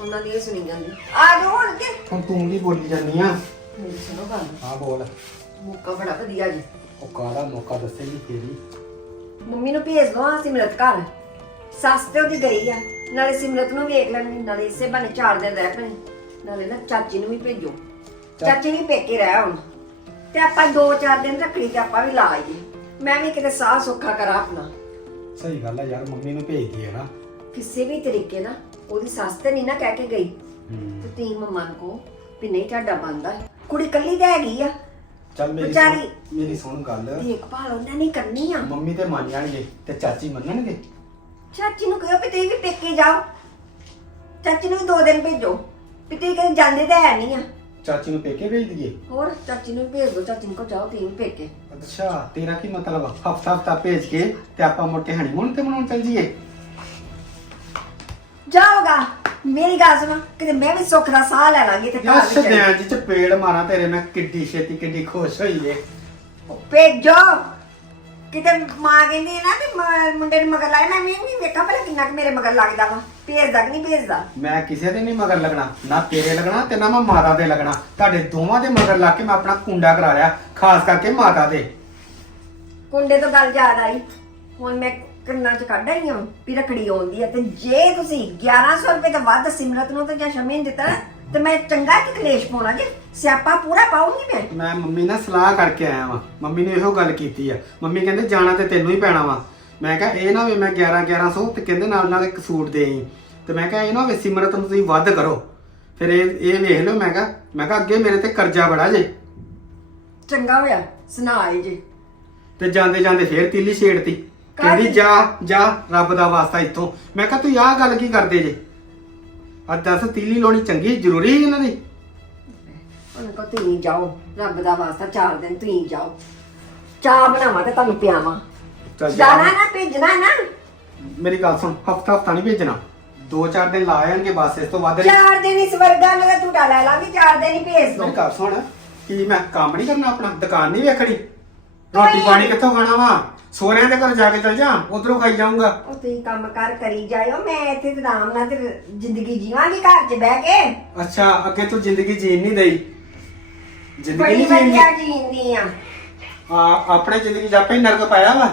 ਉਹਨਾਂ ਦੀ ਇਹ ਸੁਣੀ ਜਾਂਦੀ। ਆ ਜਾਓ ਹੁਣ ਕੇ। ਹੁਣ ਤੂੰ ਕੀ ਬੋਲੀ ਜਾਂਦੀ ਆ। ਸੁਣੋ ਗੱਲ। ਹਾਂ ਬੋਲ। ਮੌਕਾ ਬੜਾ ਵਧੀਆ ਜੀ। ਉਹ ਕਾਹਦਾ ਮੌਕਾ ਦੱਸੇਗੀ ਫੇਰੀ ਮੰਮੀ ਨੂੰ ਭੇਜ ਦੋ ਆ ਸਿਮਰਤ ਘਰ। ਸੱਸ ਤੇ ਉਹਦੀ ਗਈ ਆ। ਨਾਲੇ ਸਿਮਰਤ ਨੂੰ ਵੇਖ ਲੈਣੀ ਨਾਲੇ ਇਸੇ ਬਹਾਨੇ ਚਾਰ ਦਿਨ ਰਹਿ ਪੈਣੇ ਨਾਲੇ ਨਾ ਚਾਚੀ ਨੂੰ ਵੀ ਭੇਜੋ। ਚਾਚੀ ਵੀ ਪੇਕੇ ਰਹਿ ਹੁਣ। ਤੇ ਆਪਾਂ ਦੋ ਚਾਰ ਦਿਨ ਰੱਖੜੀ ਤੇ ਆਪਾਂ ਵੀ ਲਾ ਆਈਏ। ਮੈਂ ਵੀ ਕਿਤੇ ਸਾਹ ਸੁੱਖਾ ਕਰਾਂ ਆਪਣਾ। ਸਹੀ ਗੱਲ ਆ ਯਾਰ ਮੰਮੀ ਨੂੰ ਭੇਜਦੀ ਹੈ ਨਾ। ਕਿਸੇ ਵੀ ਤਰੀਕੇ ਨਾ ਉਹਦੀ ਸੱਸ ਤੇ ਨਹੀਂ ਨਾ ਕਹਿ ਕੇ ਗਈ। ਤੇ ਤੀ ਮੰਮਾ ਨੂੰ ਕਹੋ ਵੀ ਨਹੀਂ ਤੁਹਾਡਾ ਬੰਦਾ ਕੁੜੀ ਕੱਲੀ ਤਾਂ ਹੈਗੀ ਆ। ਚੱਲ ਮੇਰੀ ਵਿਚਾਰੀ- ਸੁਣ- ਮੇਰੀ ਸੁਣ ਗੱਲ। ਦੇਖਭਾਲ ਉਹਨਾਂ ਨੇ ਕਰਨੀ ਆ। ਮੰਮੀ ਤੇ ਮੰਨ ਜਾਣਗੇ ਤੇ ਚਾਚੀ ਮੰਨਣਗੇ? ਚਾਚੀ ਨੂੰ ਕਹੋ ਵੀ ਤੁਸੀਂ ਵੀ ਪੇਕੇ ਜਾਓ। ਚਾਚੀ ਨੂੰ ਵੀ ਦੋ ਦਿਨ ਭੇਜੋ। ਵੀ ਤੁਸੀਂ ਕਦੇ ਜਾਂਦੇ ਤਾਂ ਹੈ ਨਹੀਂ ਆ। ਚਾਚੀ ਨੂੰ ਪੇਕੇ ਭੇਜ ਦਈਏ? ਹੋਰ ਚਾਚੀ ਨੂੰ ਵੀ ਭੇਜ ਦੋ। ਚਾਚੀ ਨੂੰ ਕਹੋ ਜਾਓ ਤੁਸੀਂ ਵੀ ਪੇਕੇ। ਅੱਛਾ ਤੇਰਾ ਕੀ ਮਤਲਬ? ਹਫਤਾ ਹਫਤਾ ਭੇਜ ਕੇ ਤੇ ਆਪਾਂ ਮੁੜ ਕੇ ਹਨੀਮੂਨ ਤੇ ਮਨਾਉਣ ਚੱਲ ਜੀਏ ਜਾਓਗਾ। ਮੇਰੀ ਗੱਲ ਸੁਣੋ ਕਿਤੇ ਮੈਂ ਵੀ ਸੁੱਖ ਦਾ ਸਾਹ ਲੈ ਲਾਂਗੀ ਤੇ ਯਾਰ ਘਰ ਵਿੱਚ। ਸਦਿਆਂ ਚ ਪੇੜ ਮਾਰਾਂ ਤੇਰੇ ਮੈਂ ਕਿੱਡੀ ਛੇਤੀ ਕਿੱਡੀ ਖੁਸ਼ ਹੋਈ ਏ। ਭੇਜੋ। ਕਿਤੇ ਮਾਂ ਕਹਿੰਦੀ ਨਾ ਕਿ ਮ- ਮੁੰਡੇ ਨੂੰ ਮਗਰ ਲਾਇਆ ਮੈਂ ਵੀ ਵੀ ਵੇਖਾਂ ਭਲਾ ਕਿੰਨਾ ਕੁ ਮੇਰੇ ਮਗਰ ਲੱਗਦਾ ਵਾ। ਭੇਜਦਾ ਕਿ ਨਹੀਂ ਭੇਜਦਾ? ਮੈਂ ਕਿਸੇ ਦੇ ਨਹੀਂ ਮਗਰ ਲੱਗਣਾ ਨਾ ਤੇਰੇ ਲੱਗਣਾ ਤੇ ਨਾ ਮੈਂ ਮਾਤਾ ਦੇ ਲੱਗਣਾ। ਤੁਹਾਡੇ ਦੋਵਾਂ ਦੇ ਮਗਰ ਲੱਗ ਕੇ ਮੈਂ ਆਪਣਾ ਕੁੰਡਾ ਕਰਾ ਲਿਆ ਖਾਸ ਕਰਕੇ ਮਾਤਾ ਦੇ। ਕੁੰਡੇ ਤੋਂ ਗੱਲ ਯਾਦ ਆਈ। ਹੁਣ ਮੈਂ ਕੰਨਾਂ 'ਚ ਕੱਢ ਆਈ ਹਾਂ ਵੀ ਰੱਖੜੀ ਆਉਂਦੀ ਹੈ ਤੇ ਜੇ ਤੁਸੀਂ 1100 ਰੁਪਏ ਤੋਂ ਵੱਧ ਸਿਮਰਤ ਨੂੰ ਤੇ ਜਾਂ ਸ਼ਮੀ ਨੂੰ ਦਿੱਤਾ ਨਾ, ਤੇ ਮੈਂ ਚੰਗਾ ਕਿ ਕਲੇਸ਼ ਪਾਉਣਾ ਜੀ ਸਿਆਪਾ ਪੂਰਾ ਪਾਉਂਗੀ ਮੈਂ। ਮੈਂ ਮੰਮੀ ਨਾਲ ਸਲਾਹ ਕਰਕੇ ਆਇਆ ਵਾਂ। ਮੰਮੀ ਨੇ ਇਹੋ ਗੱਲ ਕੀਤੀ ਆ। ਮੰਮੀ ਕਹਿੰਦੇ ਜਾਣਾ ਤੇ ਤੈਨੂੰ ਹੀ ਪੈਣਾ ਵਾ। ਮੈਂ ਕਿਹਾ ਇਹ ਨਾ ਹੋਵੇ ਮੈਂ 11 1100 ਤੇ ਕਹਿੰਦੇ ਨਾਲ ਨਾਲ ਇੱਕ ਸੂਟ ਦੇ ਆਈ। ਤੇ ਮੈਂ ਕਿਹਾ ਇਹ ਨਾ ਹੋਵੇ ਸਿਮਰਤ ਨੂੰ ਤੁਸੀਂ ਵੱਧ ਕਰੋ। ਫਿਰ ਇਹ ਇਹ ਵੇਖ ਲਓ ਮੈਂ ਕਿਹਾ ਮੈਂ ਕਿਹਾ ਅੱਗੇ ਮੇਰੇ ਤੇ ਕਰਜ਼ਾ ਬੜਾ ਜੇ। ਚੰਗਾ ਹੋਇਆ ਸੁਣਾਏ ਜੀ। ਤੇ ਜਾਂਦੇ ਜਾਂਦੇ ਫੇਰ ਤੀਲੀ ਛੇੜਤੀ। ਕਹਿੰਦੀ? ਜਾ ਜਾ ਰੱਬ ਦਾ ਵਾਸਤਾ ਇੱਥੋਂ। ਮੈਂ ਕਿਹਾ ਤੂੰ ਆਹ ਗੱਲ ਕੀ ਕਰਦੇ ਜੇ? ਅੱਜ ਦੱਸ ਤੀਲੀ ਲਾਉਣੀ ਚੰਗੀ ਜ਼ਰੂਰੀ ਹੈ ਇਹਨਾਂ ਦੀ? ਉਹਨਾਂ ਕੋ ਤੁਸੀਂ ਜਾਓ ਰੱਬ ਦਾ ਵਾਸਤਾ ਚਾਰ ਦਿਨ ਤੁਸੀਂ ਜਾਓ। ਚਾਹ ਬਣਾਵਾਂ ਤੇ ਤੁਹਾਨੂੰ ਪਿਆਵਾਂ। ਚੱਲ ਜਾ। ਜਾਣਾ ਨਾ ਭੇਜਣਾ ਨਾ। ਮੇਰੀ ਗੱਲ ਸੁਣ ਹਫਤਾ ਹਫਤਾ ਨਹੀਂ ਭੇਜਣਾ। ਦੋ ਚਾਰ ਦਿਨ ਲਾ ਆਣਗੇ ਬਸ ਇਸ ਤੋਂ ਵੱਧ ਨਹੀਂ ਚਾਰ ਦਿਨ ਇਸ ਵਰਗਾ ਮੈਂ ਝੂਟਾ ਲੈ ਲਾਂਗੀ ਚਾਰ ਦਿਨ ਹੀ ਭੇਜ ਦੋ। ਮੇਰੀ ਗੱਲ ਸੁਣ ਕੀ ਮੈਂ ਕੰਮ ਨਹੀਂ ਕਰਨਾ ਆਪਣਾ? ਦੁਕਾਨ ਨਹੀਂ ਵੇਖਣੀ? ਰੋਟੀ ਪਾਣੀ ਕਿੱਥੋਂ ਖਾਣਾ ਵਾ? ਸੋਹਰਿਆਂ ਦੇ ਘਰ ਜਾ ਕੇ ਚਲ ਜਾ ਉਧਰੋਂ ਖਾਈ ਜਾਊਂਗਾ। ਉਹ ਤੁਸੀਂ ਕੰਮ ਕਰ ਕਰੀ ਜਾਇਓ ਮੈਂ ਇੱਥੇ ਤੇ ਆਰਾਮ ਨਾਲ ਤੇ ਜ਼ਿੰਦਗੀ ਜੀਵਾਂਗੀ ਘਰ 'ਚ ਬਹਿ ਕੇ। ਅੱਛਾ ਅੱਗੇ ਤੂੰ ਜ਼ਿੰਦਗੀ ਜੀਣ ਨਹੀਂ ਦਈ। ਜ਼ਿੰਦਗੀ ਬੜੀ ਨਹੀਂ ਜੀਣੀ ਵਧੀਆ ਜੀਂਦੀ ਆ। ਆ ਆਪਣੇ ਜ਼ਿੰਦਗੀ ਜਾਪੇ ਹੀ ਨਰਕ ਪਾਇਆ ਵਾ।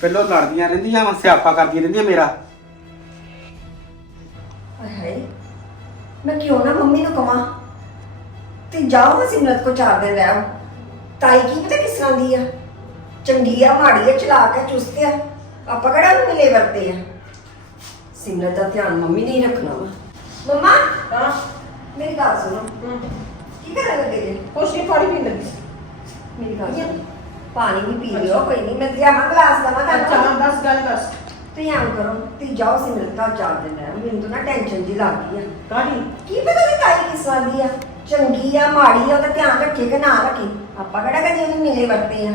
ਪਹਿਲਾਂ ਲੜਦੀਆਂ ਰਹਿੰਦੀਆਂ ਵਾ ਸਿਆਪਾ ਕਰਦੀਆਂ ਰਹਿੰਦੀਆਂ ਮੇਰਾ। ਹਾਏ ਮੈਂ ਕਿਉਂ ਨਾ ਮੰਮੀ ਨੂੰ ਕਵਾਂ? ਤੇ ਜਾਓ ਸਿਮਰਤ ਕੋ ਚਾਰ ਦਿਨ ਰਹਿਓ। ਤਾਈ ਕੀ ਪਤਾ ਕਿਸ ਤਰ੍ਹਾਂ ਦੀ ਆ? ਚੰਗੀ ਆ ਮਾੜੀ ਆ ਚਲਾ ਕੇ ਚੁਸਤ ਆ। ਆਪਾਂ ਕਿਹੜਾ ਉਹਨੂੰ ਮਿਲੇ ਵਰਤੇ ਆ? ਸਿਮਰਤ ਦਾ ਧਿਆਨ ਮੰਮੀ ਨੇ ਹੀ ਰੱਖਣਾ ਵਾ। ਮੰਮਾ ਹਾਂ। ਮੇਰੀ ਗੱਲ ਸੁਣੋ। ਕੀ ਕਰਨ ਲੱਗੇ ਜੇ? ਕੁਛ ਨਹੀਂ ਪਾਣੀ ਪੀਣ ਲੱਗੀ। ਸੀ ਮੇਰੀ ਗੱਲ ਸੁਣੋ। ਪਾਣੀ ਵੀ ਪੀ ਲਿਓ ਕੋਈ ਨਹੀਂ ਮੈਂ ਲਿਆਵਾਂ ਗਲਾਸ ਦਵਾਂ ਅੱਛਾ ਤੁਹਾਨੂੰ ਹਾਂ ਦੱਸ ਗੱਲ ਦੱਸ। ਤੁਸੀਂ ਐਂ ਕਰੋ ਤੁਸੀਂ ਜਾਓ ਸਿਮਰਤ ਦਾ ਚਾਰ ਦਿਨ ਮੈਨੂੰ ਤਾਂ ਨਾ ਟੈਨਸ਼ਨ ਜੀ ਲੱਗ ਗਈ ਆ। ਕਾਹਦੀ? ਕੀ ਪਤਾ ਵੀ ਤਾਈ ਕਿਸ ਦੀ ਆ। ਚੰਗੀ ਆ ਮਾੜੀ ਆ ਉਹਦਾ ਧਿਆਨ ਰੱਖੇ ਕਿ ਨਾ ਰੱਖੇ। ਆਪਾਂ ਕਿਹੜਾ ਕਦੇ ਉਹਨੂੰ ਮਿਲੇ ਵਰਤੇ ਆ?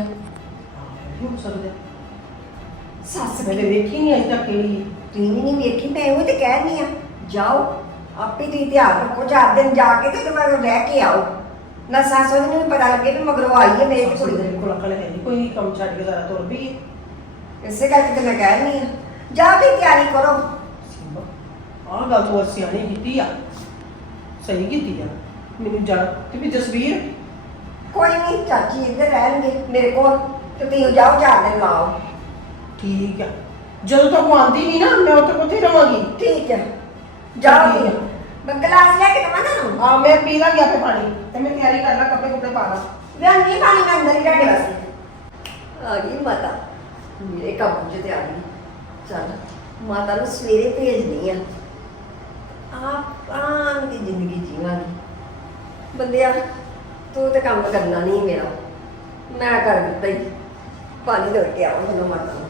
ਹੋ ਸਕਦਾ ਸੱਸ ਵੀ ਤੇ ਵੇਖੀ ਨਹੀਂ ਅਜੇ ਤੱਕ ਕਿਹੜੀ ਤੁਸੀਂ ਵੀ ਨਹੀਂ ਵੇਖੀ ਮੈਂ ਉਹ ਤੇ ਕਹਿਣੀ ਆ ਜਾਓ ਆਪੇ ਤੁਸੀਂ ਧਿਆਨ ਰੱਖੋ ਚਾਰ ਦਿਨ ਜਾ ਕੇ ਤੇ ਮੈਂ ਰਹਿ ਕੇ ਆਓ। ਨਾ ਸੱਸ ਉਹਨੂੰ ਵੀ ਪਤਾ ਲੱਗੇ ਵੀ ਮਗਰੋਂ ਆਈ ਹੈ ਮੇਰੀ ਕੁੜੀ। ਦੇ ਕੋਲ ਅਕਲ ਹੈ ਨਹੀਂ ਕੋਈ ਕੰਮ ਛੱਡ ਕੇ ਜ਼ਰਾ ਤੁਰ ਵੀ ਇਸੇ ਕਰਕੇ ਤੇ ਮੈਂ ਕਹਿਣੀ ਆ ਜਾ ਵੀ ਤਿਆਰੀ ਕਰੋ। ਆਹ ਗੱਲ ਤੂੰ ਸਿਆਣੀ ਕੀਤੀ ਆ। ਸਹੀ ਕੀਤੀ ਆ। ਮੈਨੂੰ ਜਾ ਤੇ ਵੀ ਜਸਵੀਰ। ਕੋਈ ਨਹੀਂ ਚਾਚੀ ਇੱਧਰ ਰਹਿਣਗੇ ਮੇਰੇ ਕੋਲ। ਤੇ ਤੁਸੀਂ ਜਾਓ ਚਾਰ ਦਿਨ ਲਾਓ। ਠੀਕ ਆ। ਜਦੋਂ ਤੱਕ ਉਹ ਆਂਦੀ ਨਹੀਂ ਨਾ ਮੈਂ ਉੱਥੇ ਉੱਥੇ ਰਵਾਂਗੀ। ਠੀਕ ਹੈ ਜਾਓ ਠੀਕ ਜੀ ਹੈ। ਮੈਂ ਗਲਾਸ ਲੈ ਕੇ ਦਵਾਂ ਨਾ ਆ ਮੈਂ ਪੀ ਲਾਂਗੀ ਆਪੇ ਪਾਣੀ ਤੇ ਮੈਂ ਤਿਆਰੀ ਕਰ ਲਾਂ ਕੱਪੜੇ ਕੁੱਪੜੇ ਪਾ ਲਾਂ। ਮੈਂ ਨਹੀਂ ਪਾਣੀ ਮੈਂ ਅੰਦਰ ਹੀ ਰੱਖ ਵਾਸਤੇ ਆ ਗਈ ਮਾਤਾ। ਮੇਰੇ ਕੰਮ ਚ ਤੇ ਆ ਗਈ। ਚੱਲ ਮਾਤਾ ਨੂੰ ਸਵੇਰੇ ਭੇਜਦੀ ਆ। ਆਪ ਆਂ ਦੀ ਜ਼ਿੰਦਗੀ ਜੀਵਾਂਗੀ। ਬੰਦਿਆ ਤੂੰ ਤੇ ਕੰਮ ਕਰਨਾ ਨਹੀਂ ਮੇਰਾ। ਮੈਂ ਕਰ ਦਿੱਤਾ ਹੀ ਪਾਣੀ ਦੇ ਕੇ ਆਵਾਂ ਤੁਹਾਨੂੰ ਮਾਤਾ ਨੂੰ